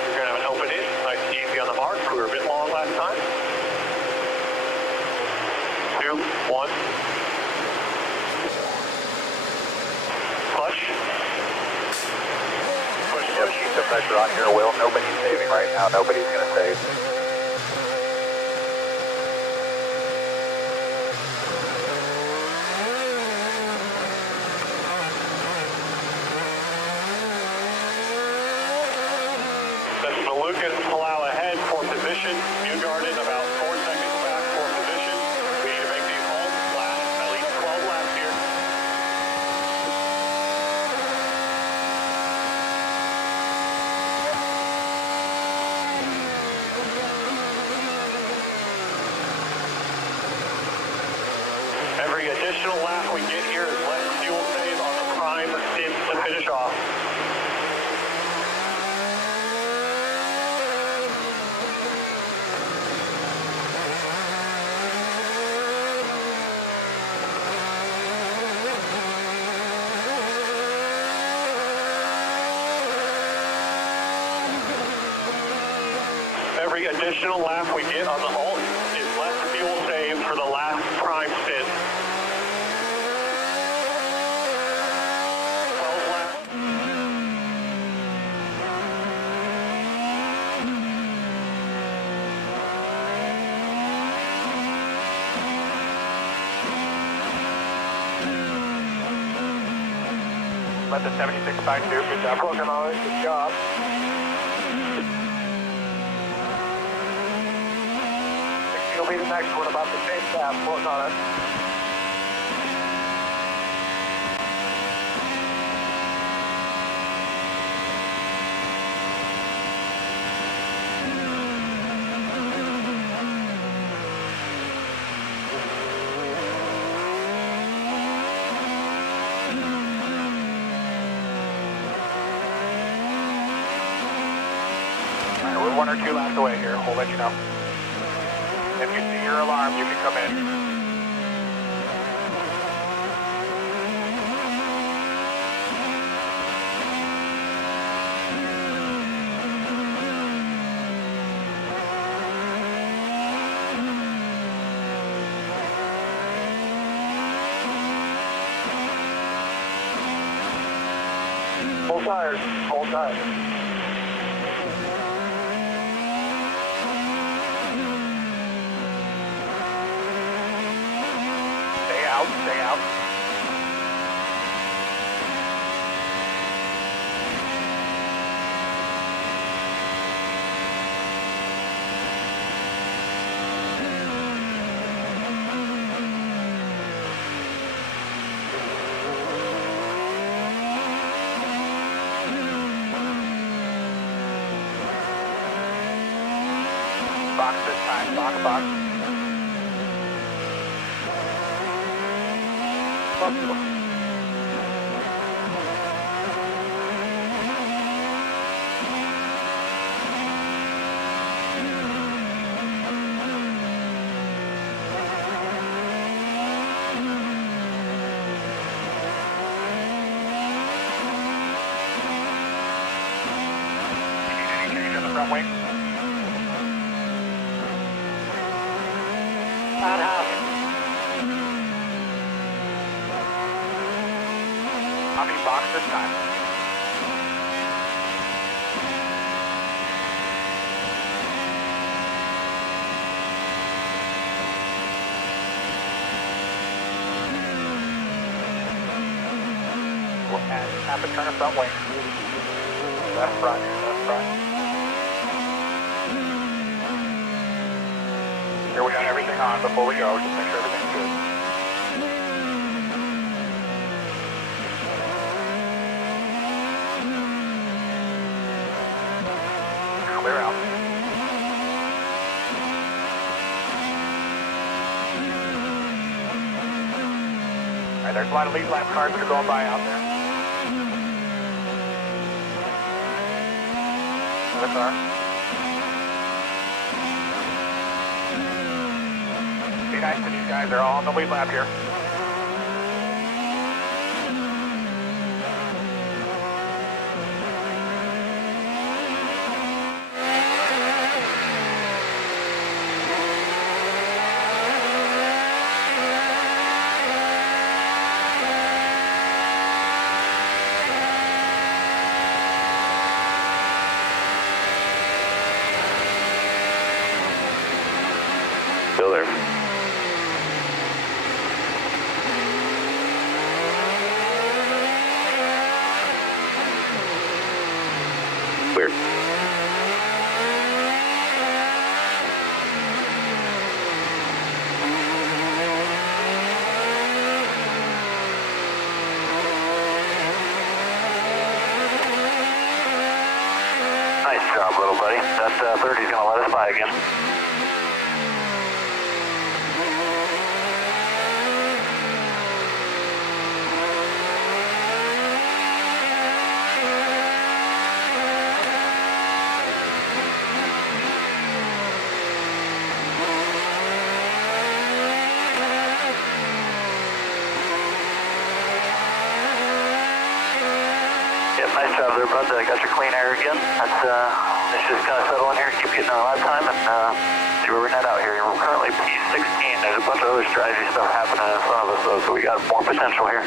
You're going to have an open in. Nice and easy on the mark. We were a bit long last time. 2, 1. Push. Push. Yep, keep the pressure on here, Will. Nobody's saving right now. Nobody's going to save. Lucas, Palau ahead for position. New Garden about 4 seconds back for position. We need to make these holes last at least additional lap we get here is less fuel save on the prime stint to finish off. Every additional lap we get on the alt is less fuel save for the last prime stint. 12 laps. Let the 76 back do. Good job, working on it. Good job. You'll be the next one about the same path, working on it. All right, we're 1 or 2 laps away here. We'll let you know. If you see your alarm, you can come in. Full tires, full tires. Stay out. Box this time, box. Any change on the front wing? Not half. I'll be boxed this time. We'll add half a turn of front wing. Left front. Here we got everything on before we go, just make sure everything's good. Clear out. All right, there's a lot of lead lap cars that are going by out there. Another car. Be nice to these guys, they're all on the lead lap here. Still there. Weird. Nice job, little buddy. That 30's gonna let us by again. Nice job there, bud. Got your clean air again. Let's just kind of settle in here, keep getting our lap time, and see where we net out here. We're currently P16. There's a bunch of other strategy stuff happening in front of us, though, so we got more potential here.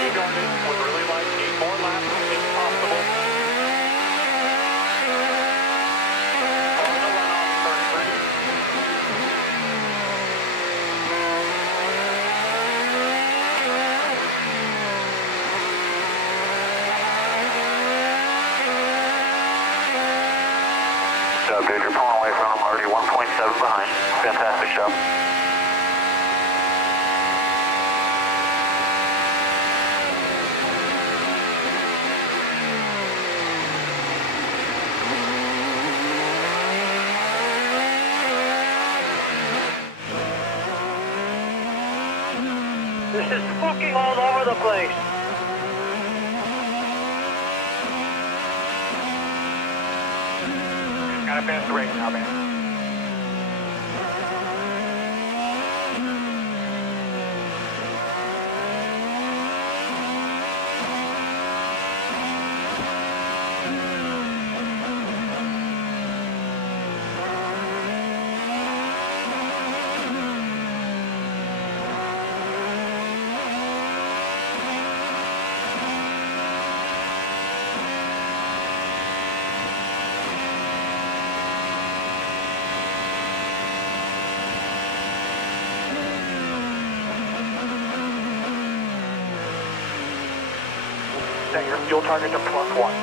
Good job, dude. You're pulling away from them. Already 1.7 behind. Fantastic job. This is fucking all over the place. Gotta finish the race now, man. Set your fuel target to +1.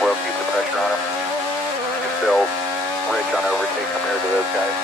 will keep the pressure on him. You're still rich on overtake compared to those guys.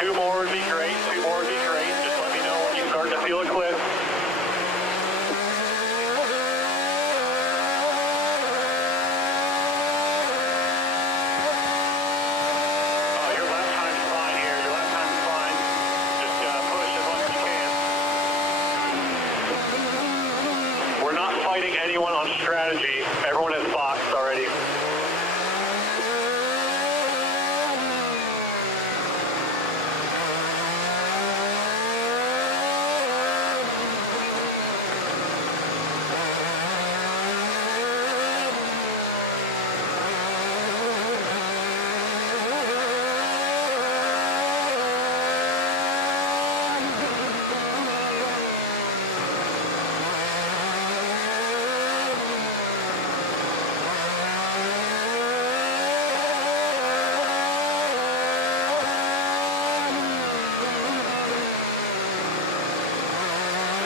Two more would be great. Just let me know when you start to feel a cliff. Your lap time's fine here. Your lap time's fine. Just push as much as you can. We're not fighting anyone on strategy. Everyone has boxed already.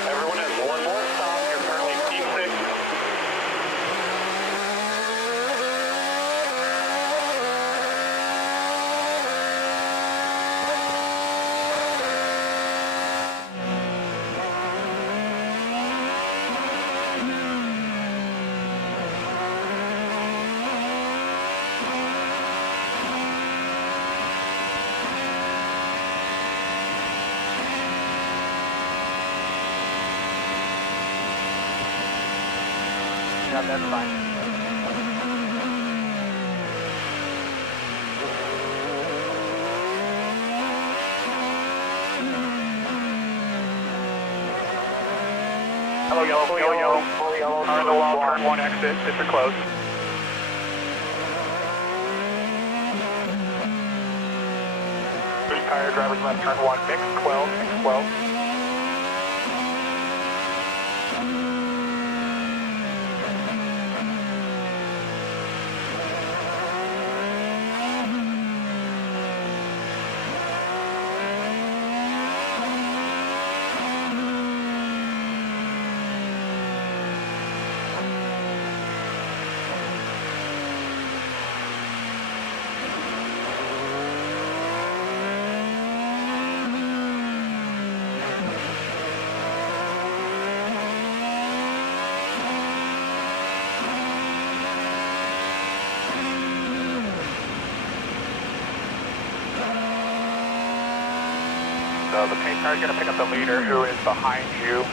Everyone has one more stop. You're currently P6. Yeah, that's fine. Hello, yellow, fully yellow. Turn the wall, turn one exit. If you're close. Push tire, driver's left, turn one, mix 12, mix 12. So the paint car is going to pick up the leader who is behind you.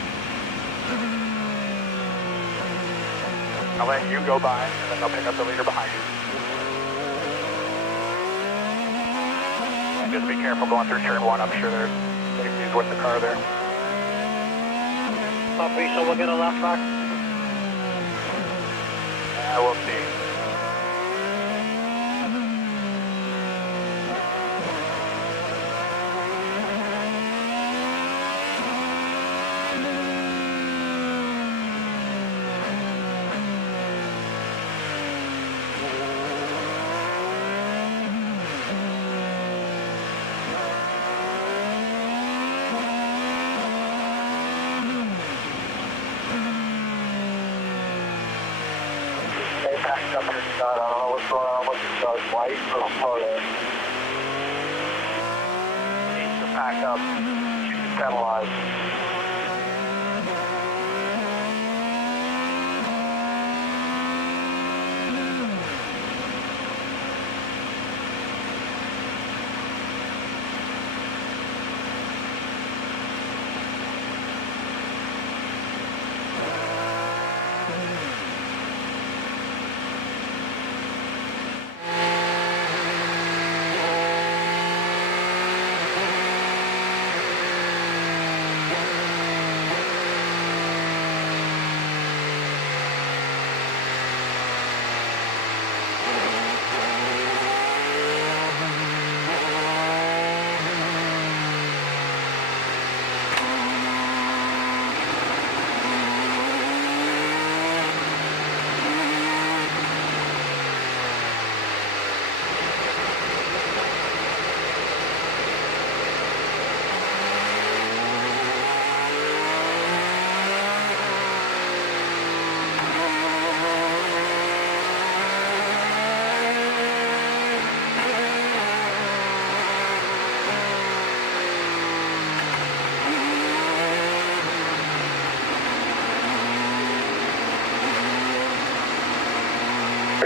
I'll let you go by, and then they'll pick up the leader behind you. And just be careful going through turn one. I'm sure there's safeties with the car there. Copy, so we'll get a left back. We'll see. Backed up here, Scott. I don't know what's going on with the Scott. White or slow there. Needs to pack up. She's penalized.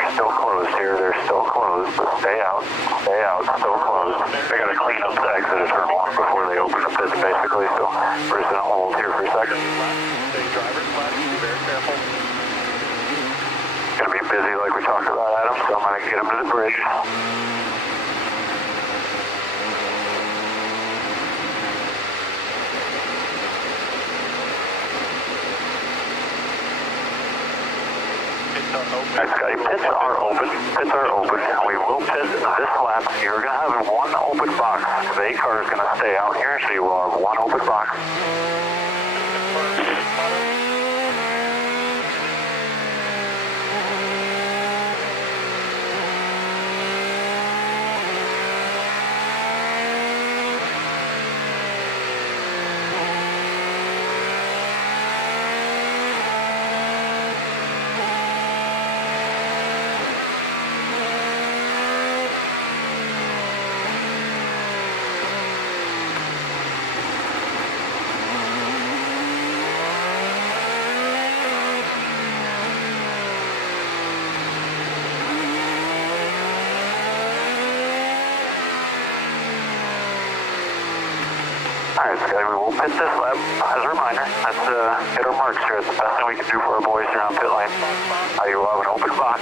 They're still closed here. They're still closed. Stay out. Stay out. Still closed. They got to clean up the exit at turn 1 before they open the pits, basically. So we're just going to hold here for a second. Stay driver's left. Be very careful. Going to be busy like we talked about, Adam, so I'm going to get him to the bridge. Alright, Scotty, pits are open. Pits are open. We will pit this lap. You're going to have one open box. The INDYCAR is going to stay out here, so you will have one open box. Alright, Scotty, we will pit this lap. As a reminder, let's hit our marks here. It's the best thing we can do for our boys around pit lane. You will have an open box.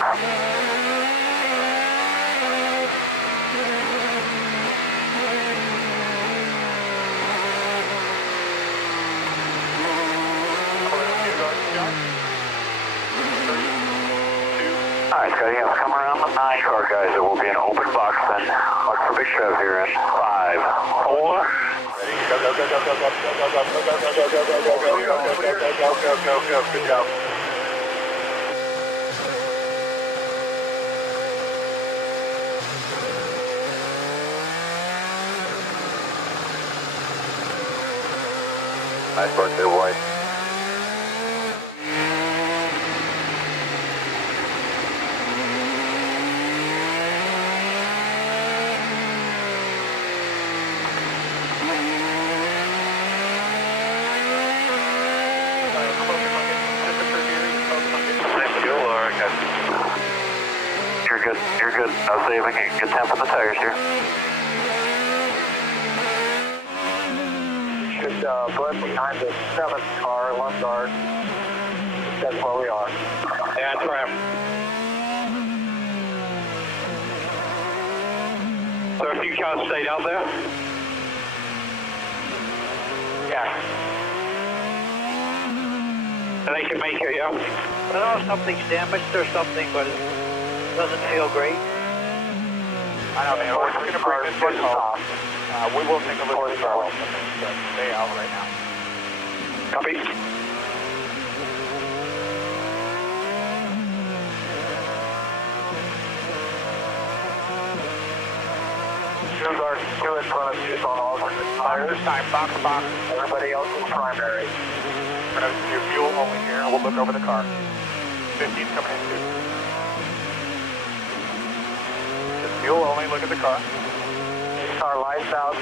Alright, Scotty, come around the 9 car, guys. It will be an open box then. Look for Big Trev here in 5, 4. Go, go, go, go, go, go, go, go, go, go, go, go, go, go, go, go, go, good job. Nice birthday, boy. You're good. I'll see if we can get temp on the tires here. Should put behind the 7th car, left guard. That's where we are. Yeah, that's right. So a few cars stayed out there? Yeah. And they can make it, yeah? I don't know if something's damaged or something, but it doesn't feel great. I know, man. We're just going to bring this one home. We will take a look at the car. Stay out right now. Copy. Two guards, 2 in front of you on all the tires. This time, box, box. Everybody else is primary. We're going to do fuel only here. We'll look over the car. 15's coming in too. Just fuel only, look at the car. Car lights out.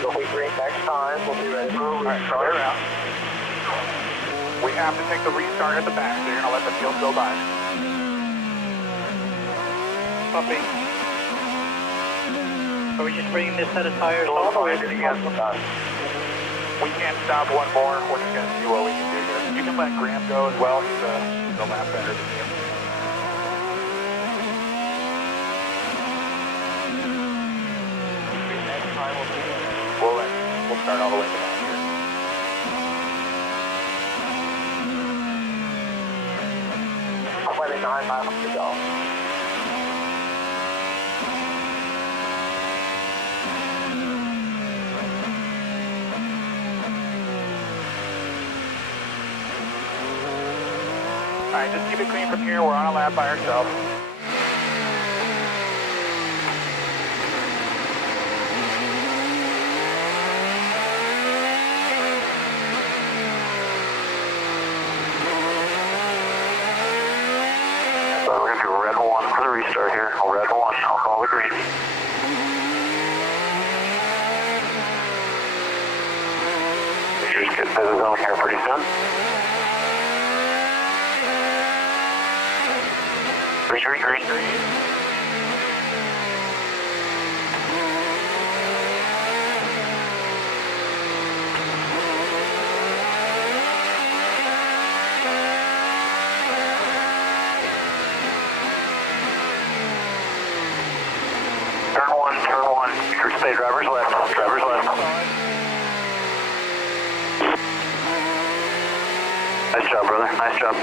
It'll be green next time. We'll be ready for a restart. All right, clear out. We have to take the restart at the back, so you're going to let the field go by. Puppy. Are we just bringing this set of tires all the way to the end? We can't stop one more. We're just going to see what we can do here. You can let Graham go as well. He's a lap better than you. Next time we'll start all the way down here. $29 miles to go. All right, just keep it clean from here. We're on a lap by ourselves. So we're going to do red 1 for the restart here. Red 1, I'll call the green. You're just getting to the zone here pretty soon. green. Turn one. Sure, stay driver's left. Driver's left. Nice job, brother. Nice job.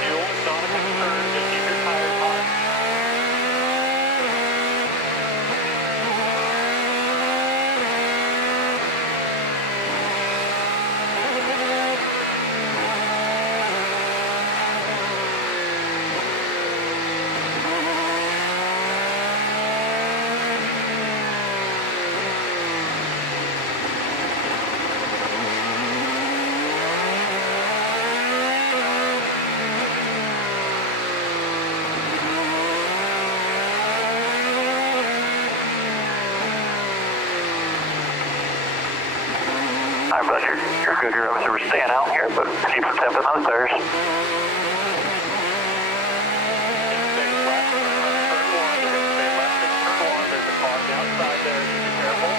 Fuel is not a concern. Just keep your tires hot. Alright, bud, you're good here. Obviously, we're staying out here, but keep some temp in those tires. Outside there, be careful.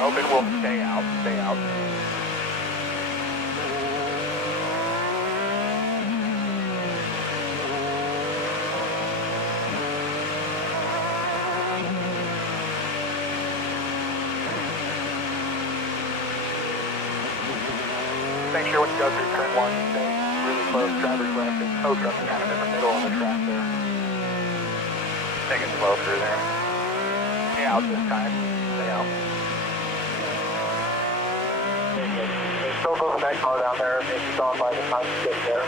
Open, we'll stay out, stay out. Make sure when you go through turn one, stay really close, driver's left, and tow truck's kind of in the middle of the track there. Take it slow through there. Stay out this time, stay out. Still goes the next car down there, maybe gone by the time you get there.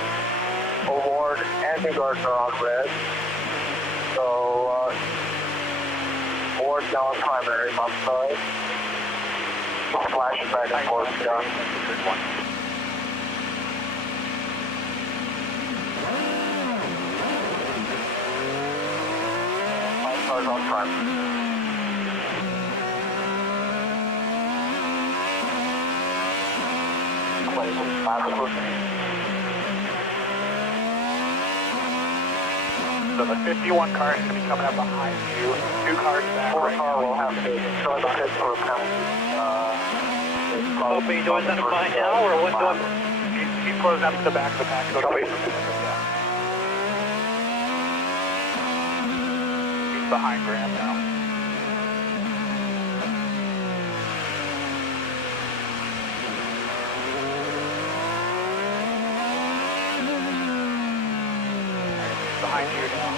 Award and New Garden are on red. So, Award's now on primary, I'm sorry. Flashing back and forth, done. All cars on primary. So the 51 car is going to be coming up behind you. 2 cars back. 4 car will have to start the head for a penalty. Hope are you doing that behind now, or what? Keep closing up to the back of the pack. Go away from the He's behind Graham now. Behind you now.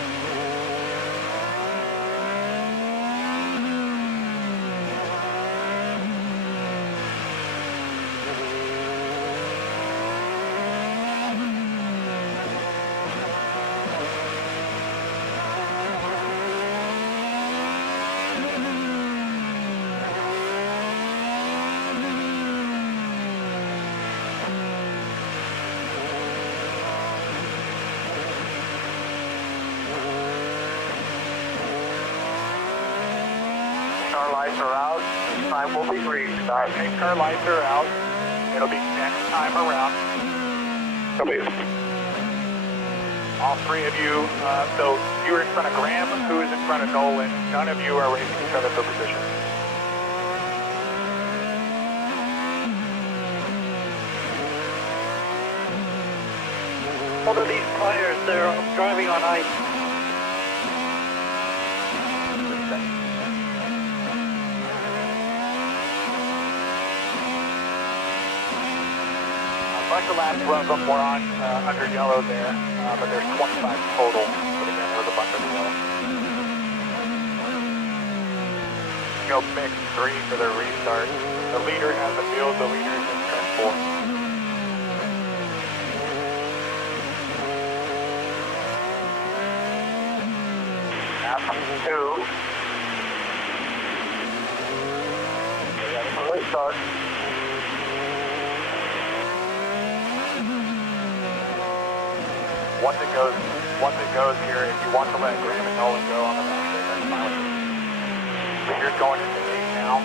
Car lights are out. Time will be green. Car lights are out. It'll be next time around. Copy. All three of you, so you're in front of Graham, who is in front of Nolan. None of you are racing each other for position. What are these tires? They're driving on ice. A bunch of laps run them were on under yellow there, but there's 25 total. But again, there was a bunch under yellow. Go mix 3 for their restart. The leader has the field, the leader is in turn 4. Lap 2. Restart. Once it goes here, if you want to let Graham and Nolan go on the back straight, that's fine with me. But you're going into 8 now.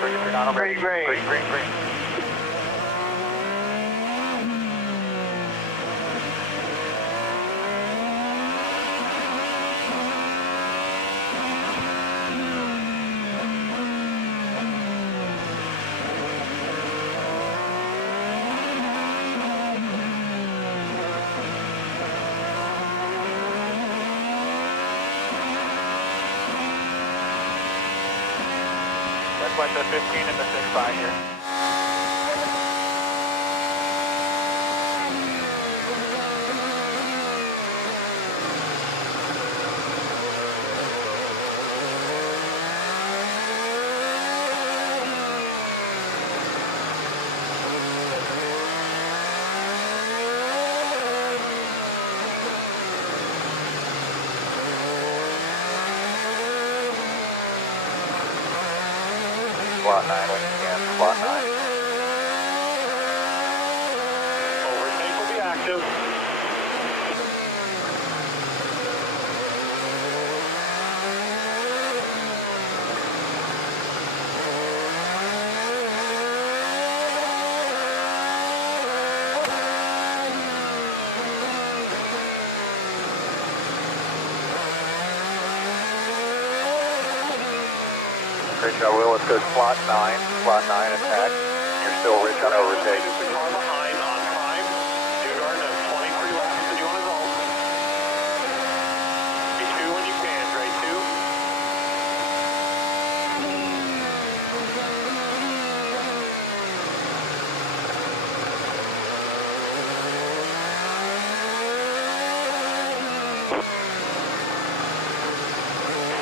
3 if you're not already. Green. That's like the 15 and the 6-5 here. Slot 9 when you can, slot 9. Overtake will be active. Great job, Will. Let's go slot 9. Slot 9 attack. You're still rich on overtake. The car behind on 5. Dugard has 23 laps to do on his own. Be 2 when you can, Dre 2.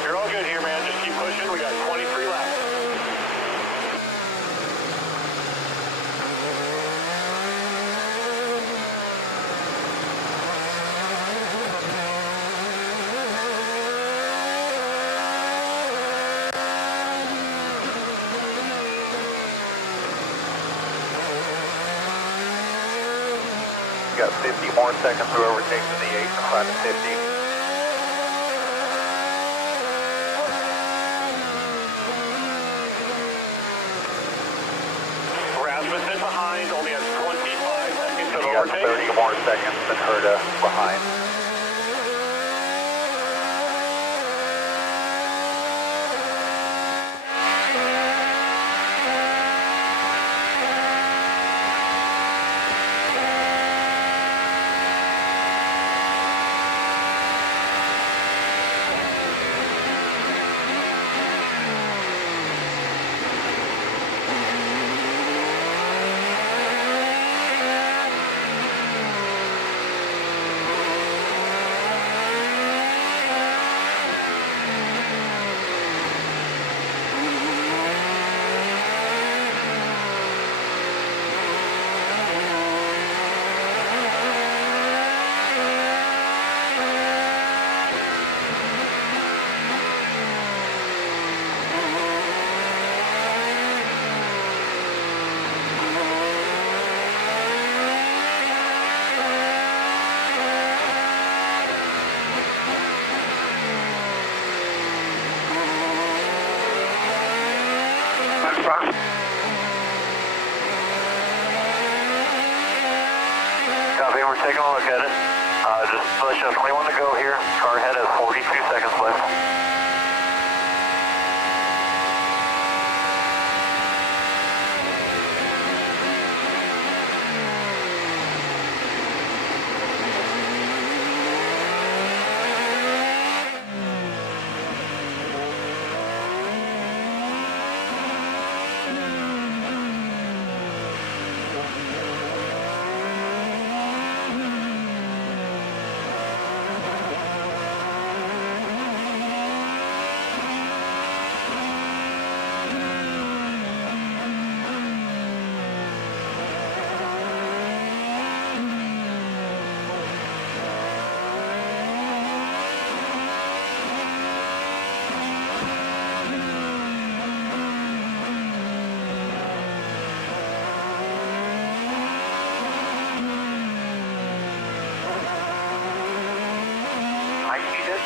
You're all good here, man. Just keep pushing. We got 23 laps. You got 50 more seconds to overtake in the 8 and 5 to 50. Rasmussen behind, only has 25 seconds to You got overtake. 30 more seconds than Herta behind. taking a look at it. Just to let you know, 21 to go here. Car ahead has 42 seconds left.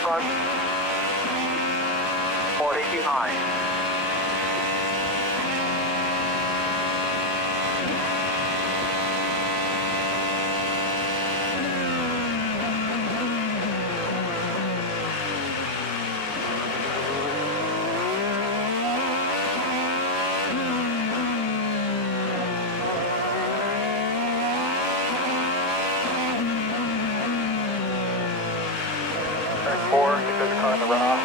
Front, 40 behind. Four, get the car in the runoff.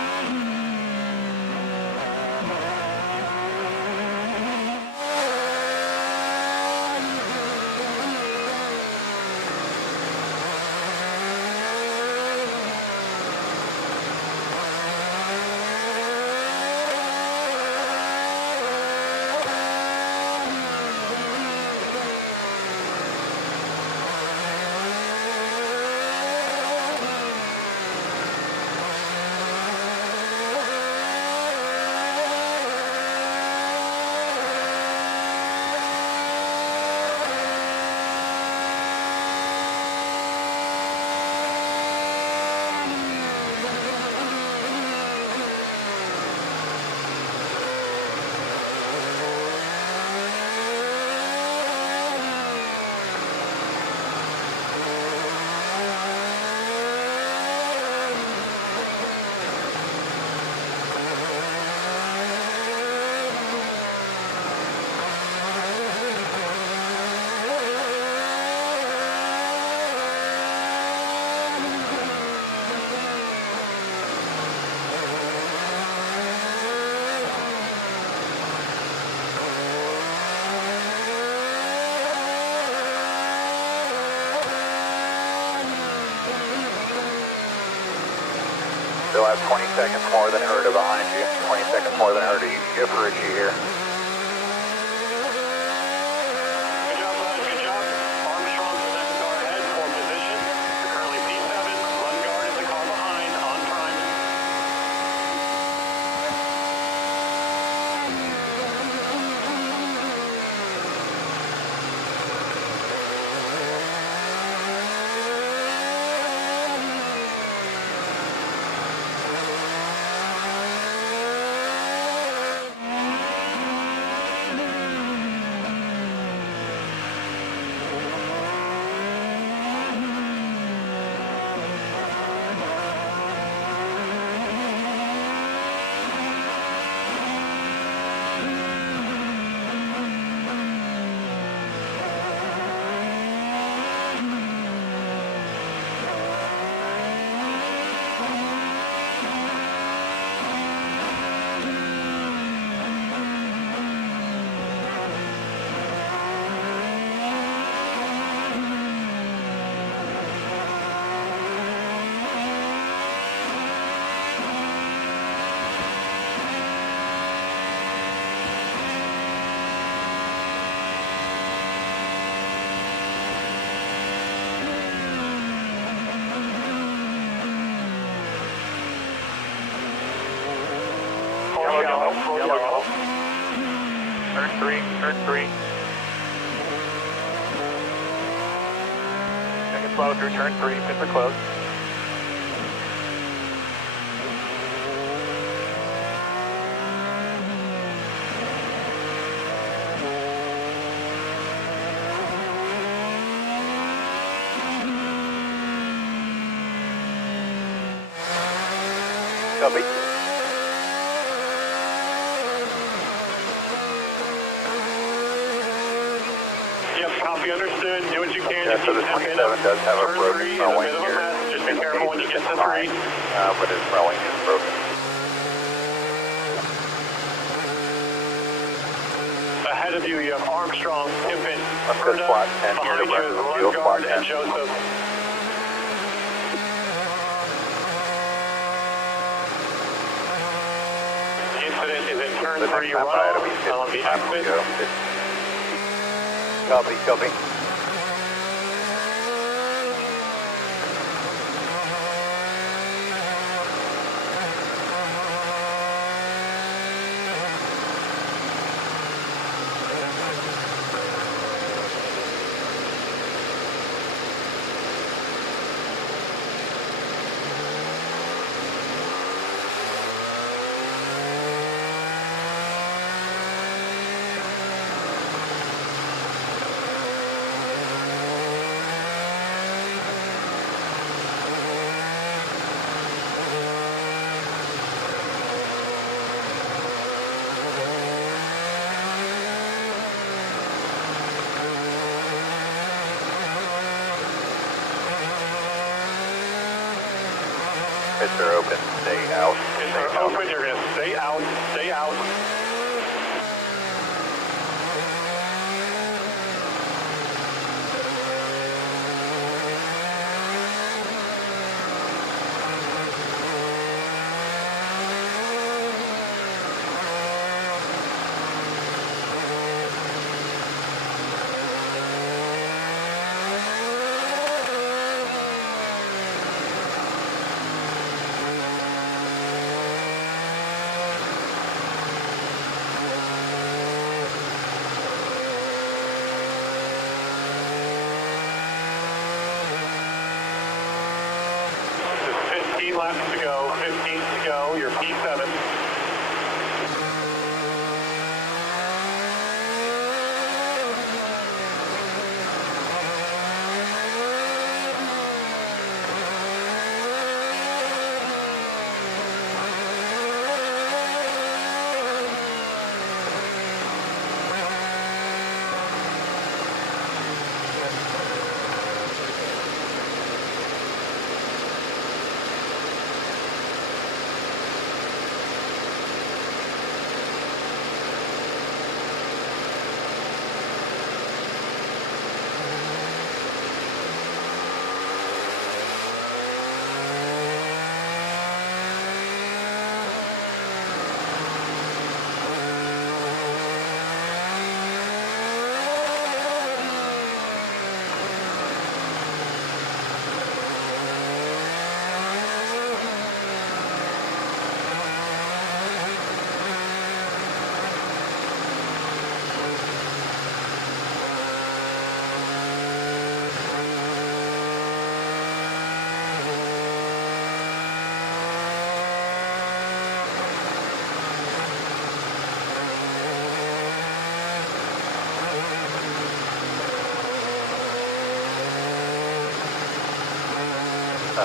Still have 20 seconds more than Herta behind you. 20 seconds more than Herta. You can get for Richie here. Good job, bud. Good job. Armstrong's the next car ahead for position. You're currently P7. Lundgaard is the car behind on prime. Yellow. Turn three. Take it slow through turn 3, pits are closed. Copy. Yep, copy, understood. Do what you can. Yeah, so the 27 does have a broken throwing here. Just be careful when you get to 3. But his throwing is broken. Ahead of you, you have Armstrong, Tippett, Let's go squat 10 here to run the field, squat 10. And Joseph. Incident is in turn 3 runoff on the exit. Copy, copy. Pits are open, stay out. Pits are open, you're going to stay out, stay out. Laps to go, 15 to go, your P7.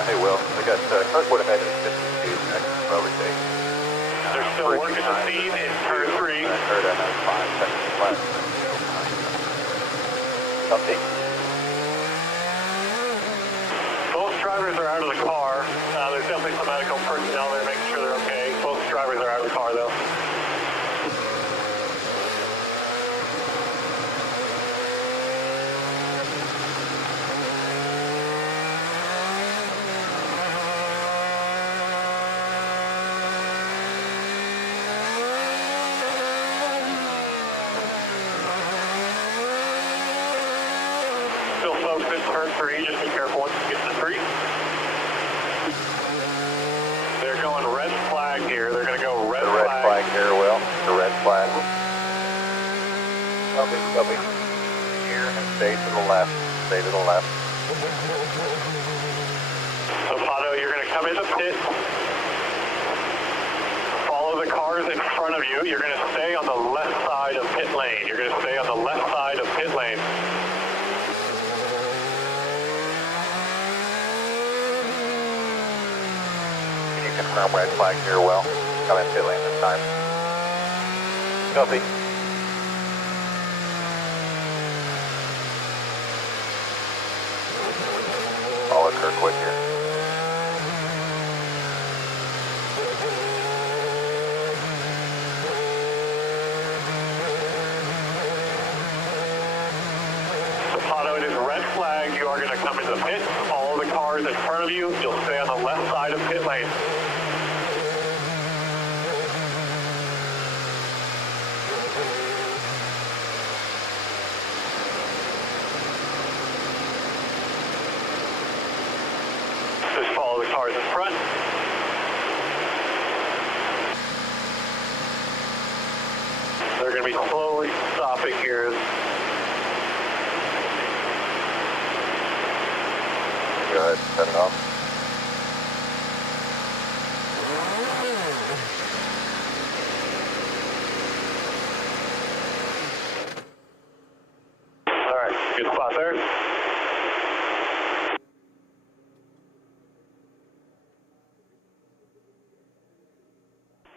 Hey, Will, I got Kirkwood ahead at 52 next overtake. They're still working the scene in turn 3. I heard on 5 seconds left. Copy. Both drivers are out of the car. There's definitely some medical personnel there making sure they're okay. Both drivers are out of the car, though. Turn 3, just be careful once you get to 3. They're going red flag here. They're going to go red flag. Red flag here, Will. The red flag. Copy, copy. Here and stay to the left. Stay to the left. So, Pato, you're going to come in the pit. Follow the cars in front of you. You're going to stay on the left side of pit lane. You're going to stay on the left side of pit lane. confirm red flag near well. Come in pit lane this time. Copy. Follow Kirkwood here. It is red flag. You are going to come into the pit. All of the cars in front of you, you'll stay on the left side of pit lane. Just follow the cars in front. They're going to be slowly stopping here. Go ahead, set it off. All right, good spot there.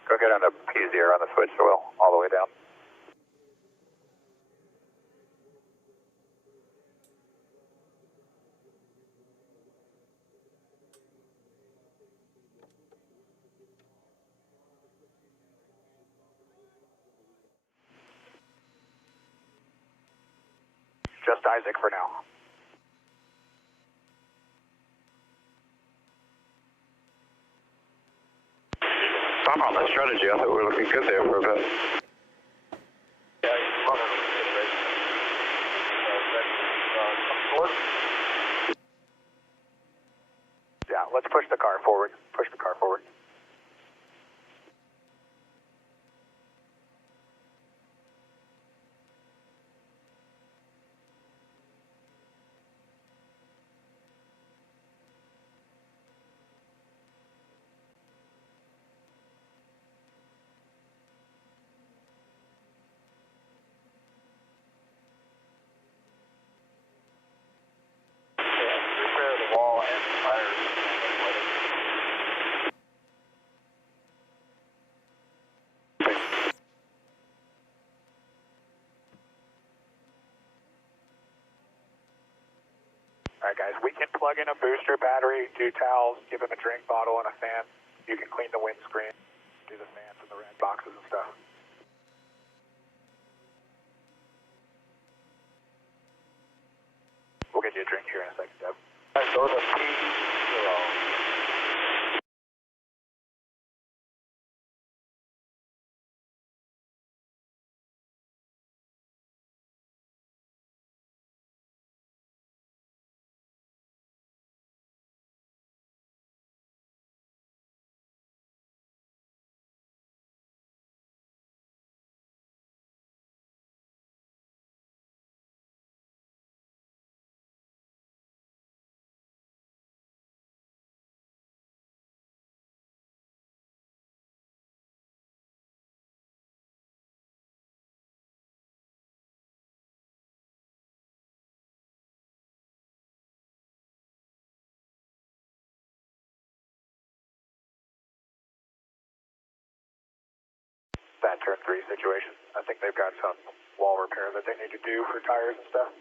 Go get on the P0 on the switch oil, all the way down. Just Isaac for now. I'm on that strategy. I thought we were looking good there for a bit. Yeah, let's push the car forward. Push the car forward. Repair the wall and the tires. Alright guys, we can plug in a booster battery, do towels, give him a drink bottle and a fan. You can clean the windscreen, do the fans and the red boxes and stuff. We'll get you a drink here in a second, Deb. Alright, go to P0. That turn 3 situation. I think they've got some wall repair that they need to do for tires and stuff.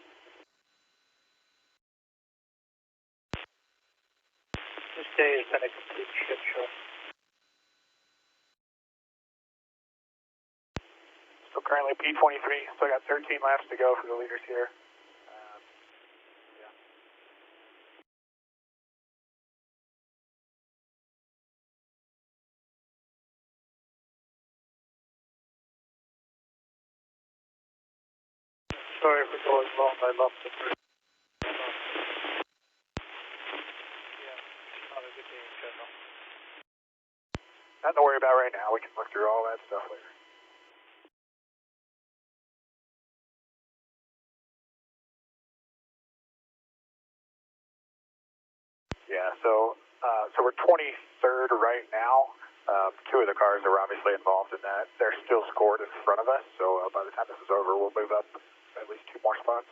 This day has been a complete shit show. So currently P23, still got 13 laps to go for the leaders here. Sorry for going long, I lost the first. Not a good day in general. Nothing to worry about right now. We can look through all that stuff later. Yeah, so we're 23rd right now. Two of the cars are obviously involved in that. They're still scored in front of us, so by the time this is over, we'll move up at least 2 more spots.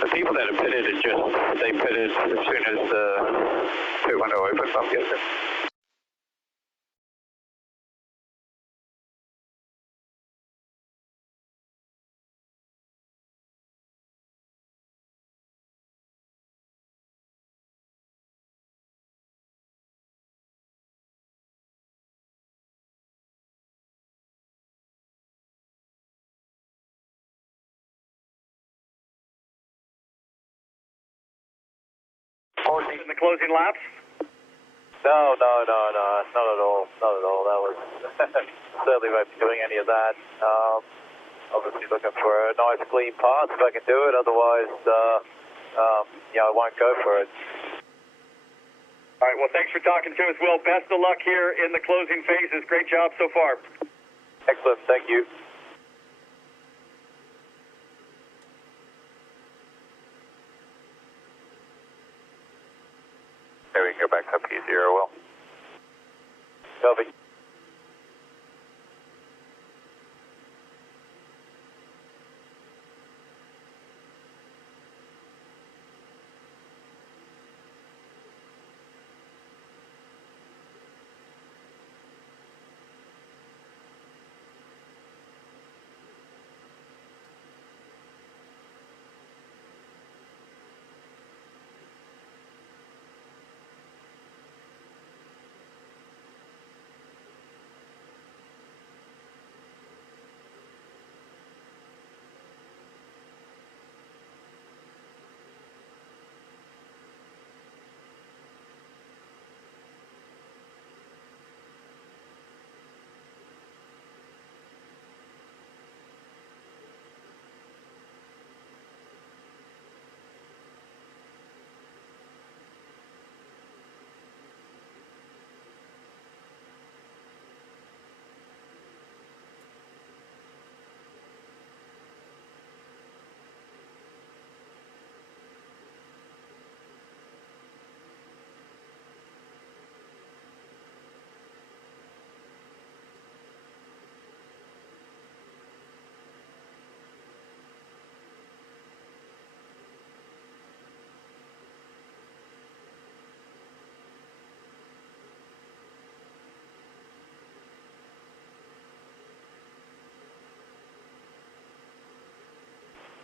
The people that have pitted is just, they pitted as soon as the pit window opens, I'm guessing. In the closing laps? No, not at all. That was certainly won't be doing any of that. Obviously looking for a nice clean pass if I can do it, otherwise, I won't go for it. All right, well, thanks for talking to us, Will. Best of luck here in the closing phases. Great job so far. Excellent, thank you. There we can go back up P0, Will. Copy.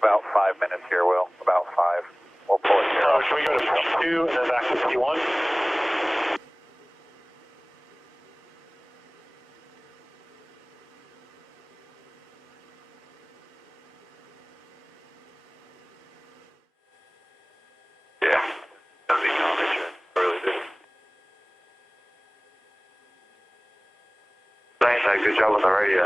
About 5 minutes here, Will. About 5. We'll pull it here. Can we go to P2 and then back to P1? Yeah. That was the combination. Really did. Thanks, good job on the radio.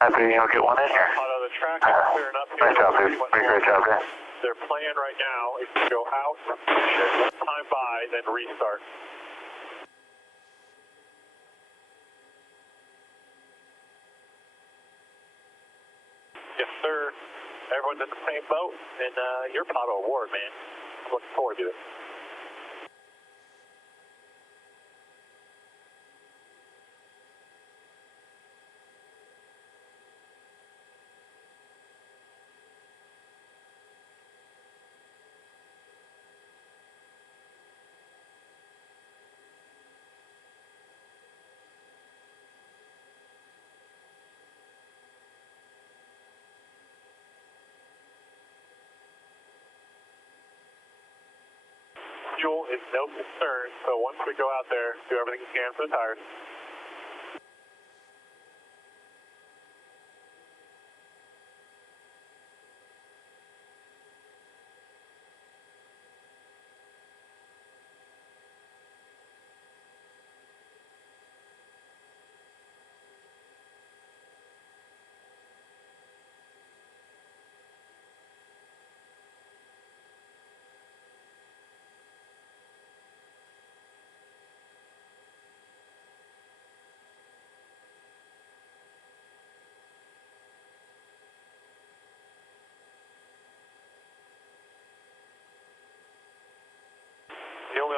Happy you'll get one in here. The track is clearing up here. Nice job, dude. Great job, man. Their plan right now is to go out, let time by, then restart. Yes, sir. Everyone's in the same boat, and you're part of a award, man. I'm looking forward to it. Fuel is no concern, so once we go out there, do everything you can for the tires.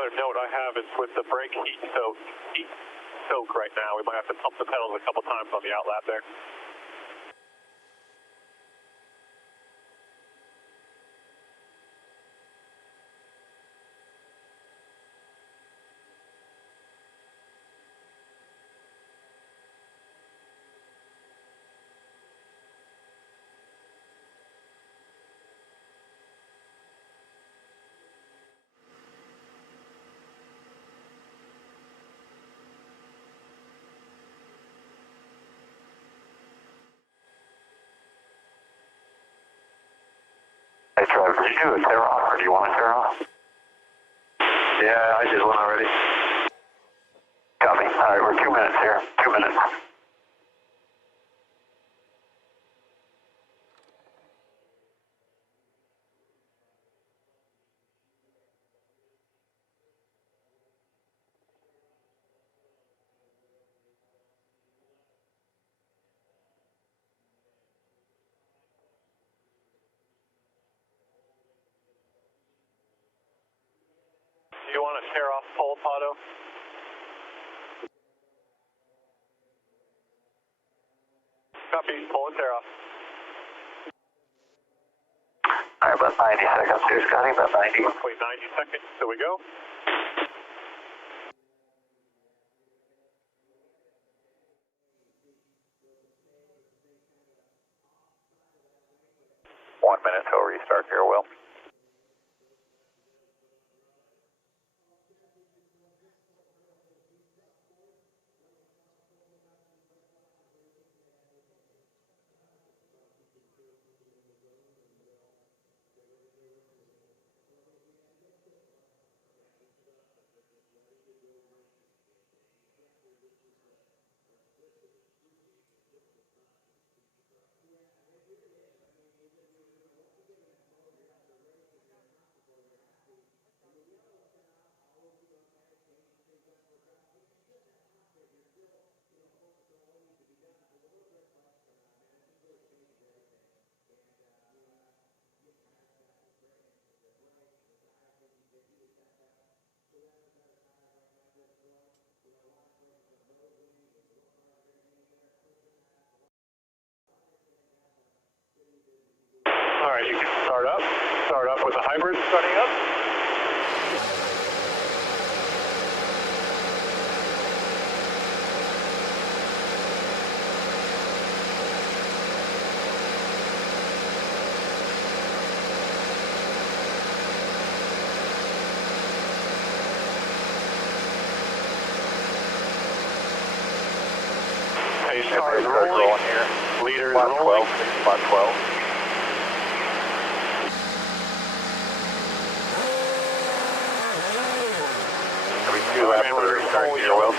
other note I have is with the brake heat soak right now, we might have to pump the pedals a couple times on the outlap there. Hey Trevor, did you do a tear off or do you want to tear off? Yeah, I did one already. Copy. Alright, we're 2 minutes here. 2 minutes. Do you want to tear off pole, Pato? Copy, pull and tear off. Alright, about 90 seconds here, Scotty, about 90. Wait, 90 seconds, so we go. One minute till restart here, Will. All right, you can start up. Start up with the hybrid starting up. Pace car is rolling here. Leader is rolling. Spot 12. Two laps for the restart here. Well,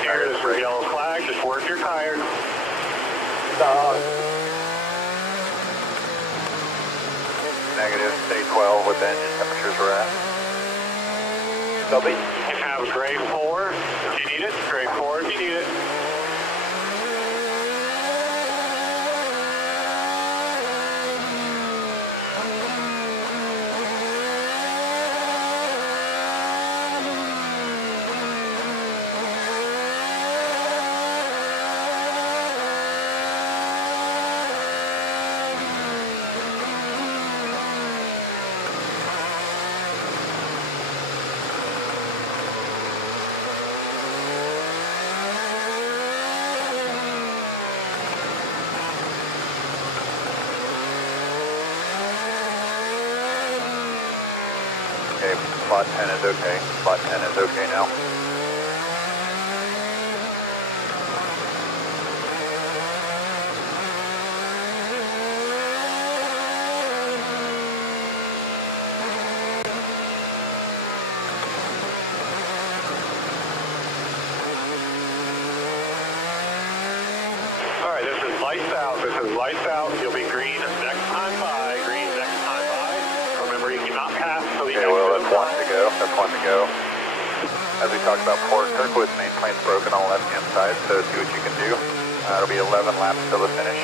here is for yellow flag. Just work your tires. Negative, stay 12 with the engine temperatures we're at. Copy. You can have gray 4 if you need it. Gray 4 if you need it. Okay, spot 10 is okay. Spot 10 is okay now. All right, this is lights out. This is lights out. You'll be green next time by. Green next time by. Remember, you cannot pass till the Okay, well, that's one to go. That's one to go. As we talked about before, Kirkwood's main plane's broken on the left-hand side, so see what you can do. It'll be 11 laps till the finish.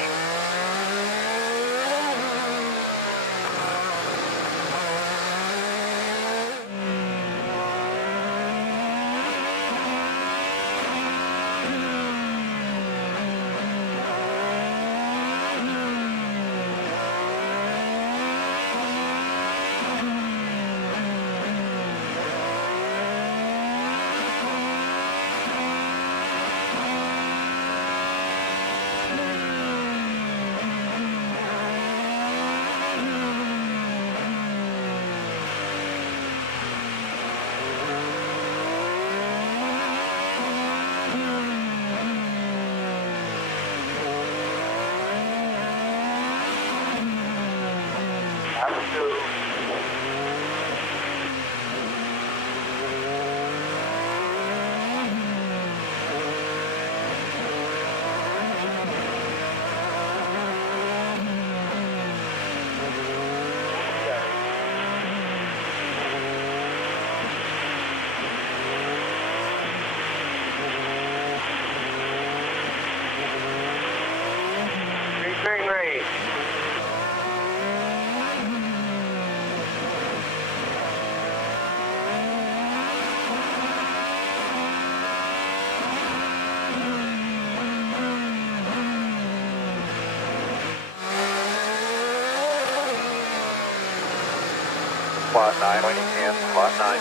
slot 9 when you can, slot 9.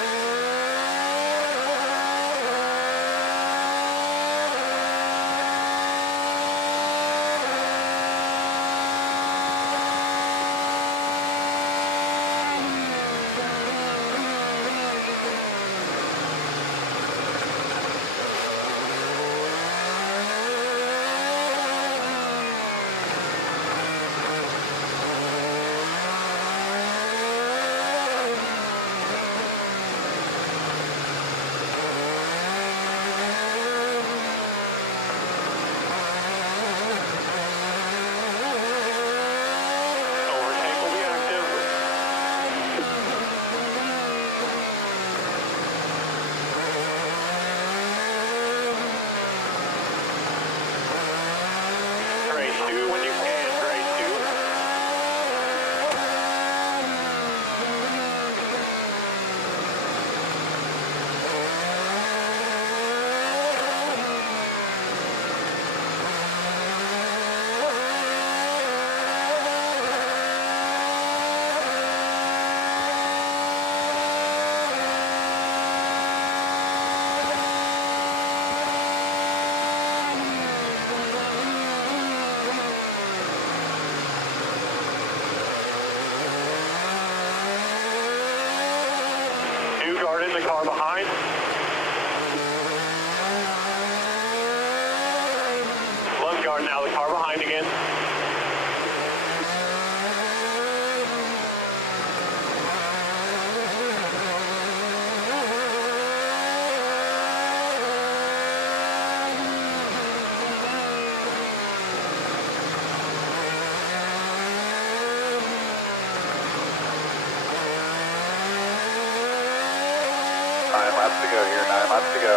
The car behind. Left guard now, the car behind again. To go here, 9 laps to go.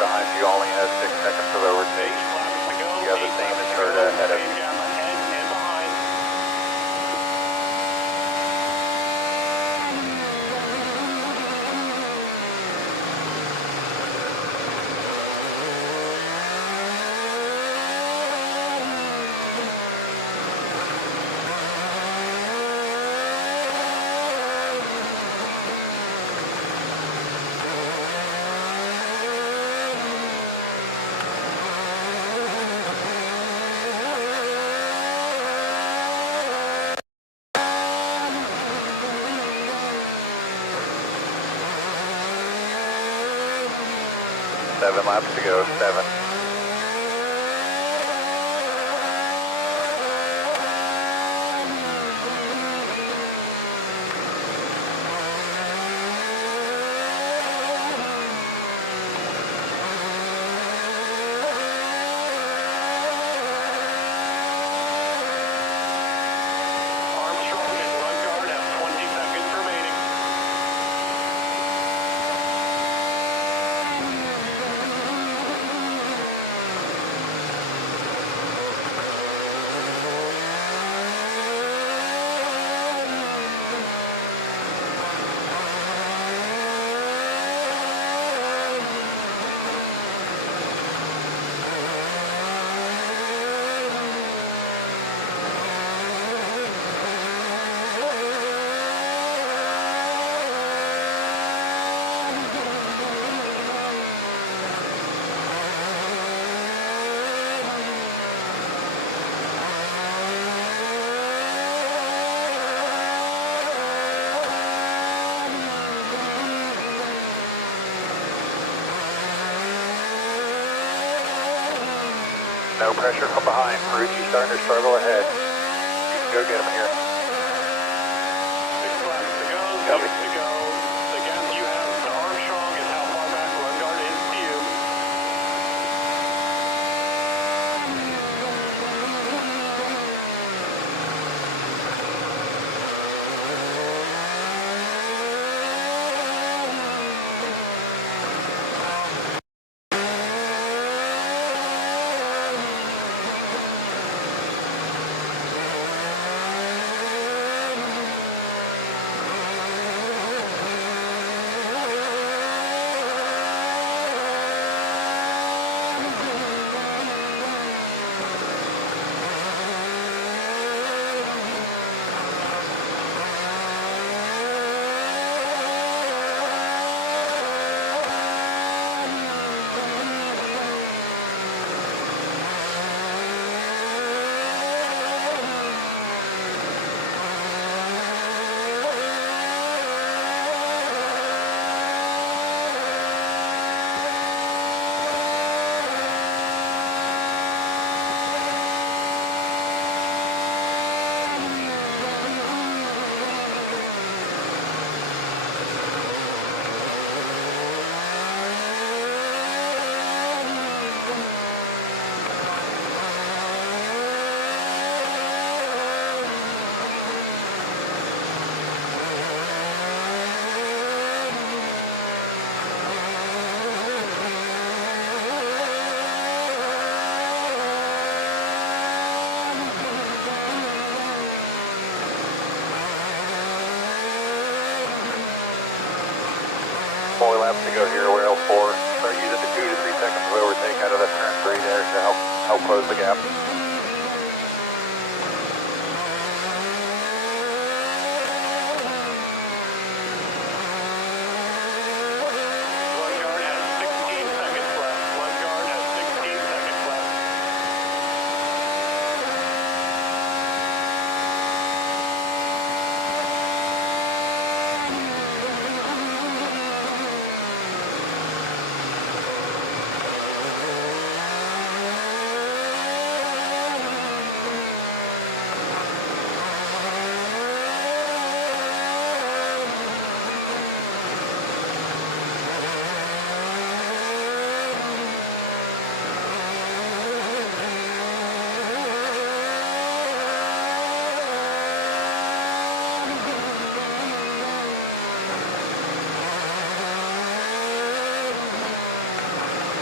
Behind you only has 6 seconds of overtake. You have the same as Herta ahead of you. Seven laps to go, 7. No pressure from behind. Ferrucci's starting to struggle ahead. You can go get him here. 6 laps to go, 6 to go. The gap you have to Armstrong is how far back Lundgaard is to you. Four laps to go here, we're L4. Start using the 2 to 3 seconds of overtake out of that turn 3 there to help close the gap. Lundgaard has 16 seconds left. Lundgaard has 16 seconds left.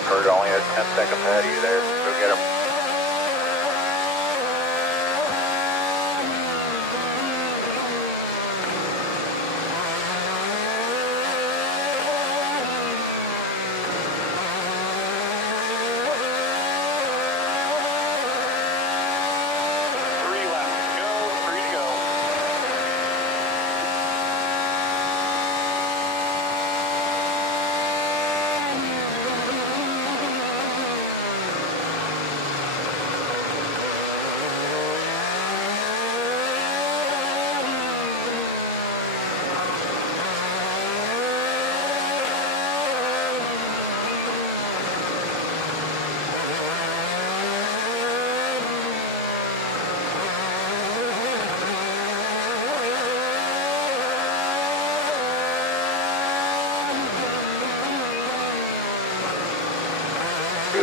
Kurt only has 10 seconds ahead of you there. Go get him.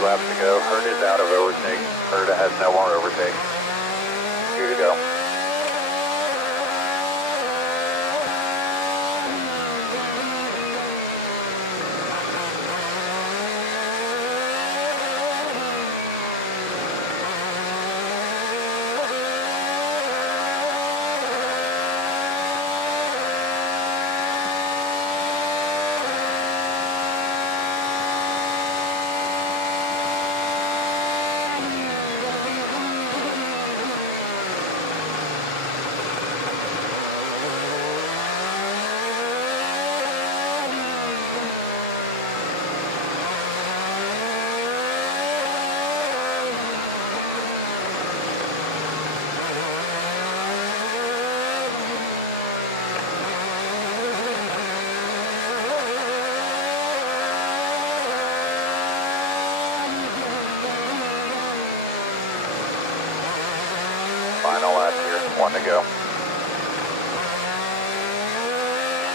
Laps to go. Hurt is out of overtake. Herta has no more overtake. 2 to go. One to go.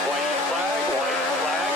White flag, white flag.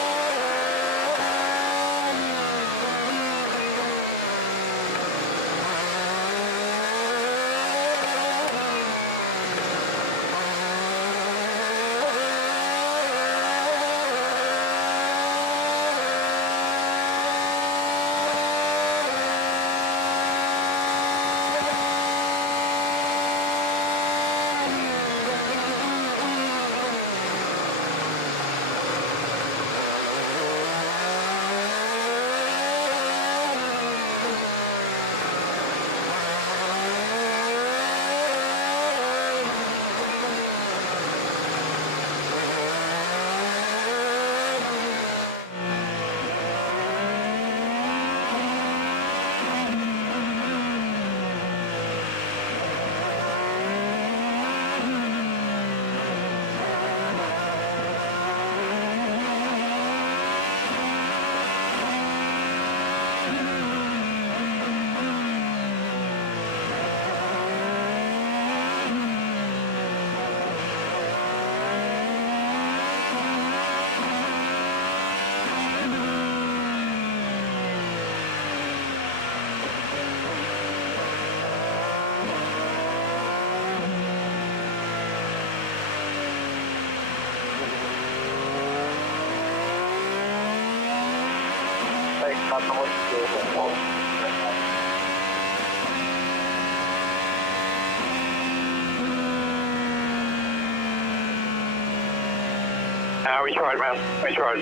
Recharge, man. Recharge.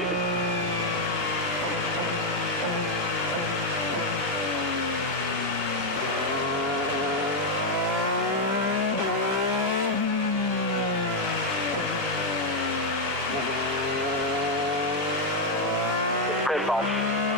Good ball.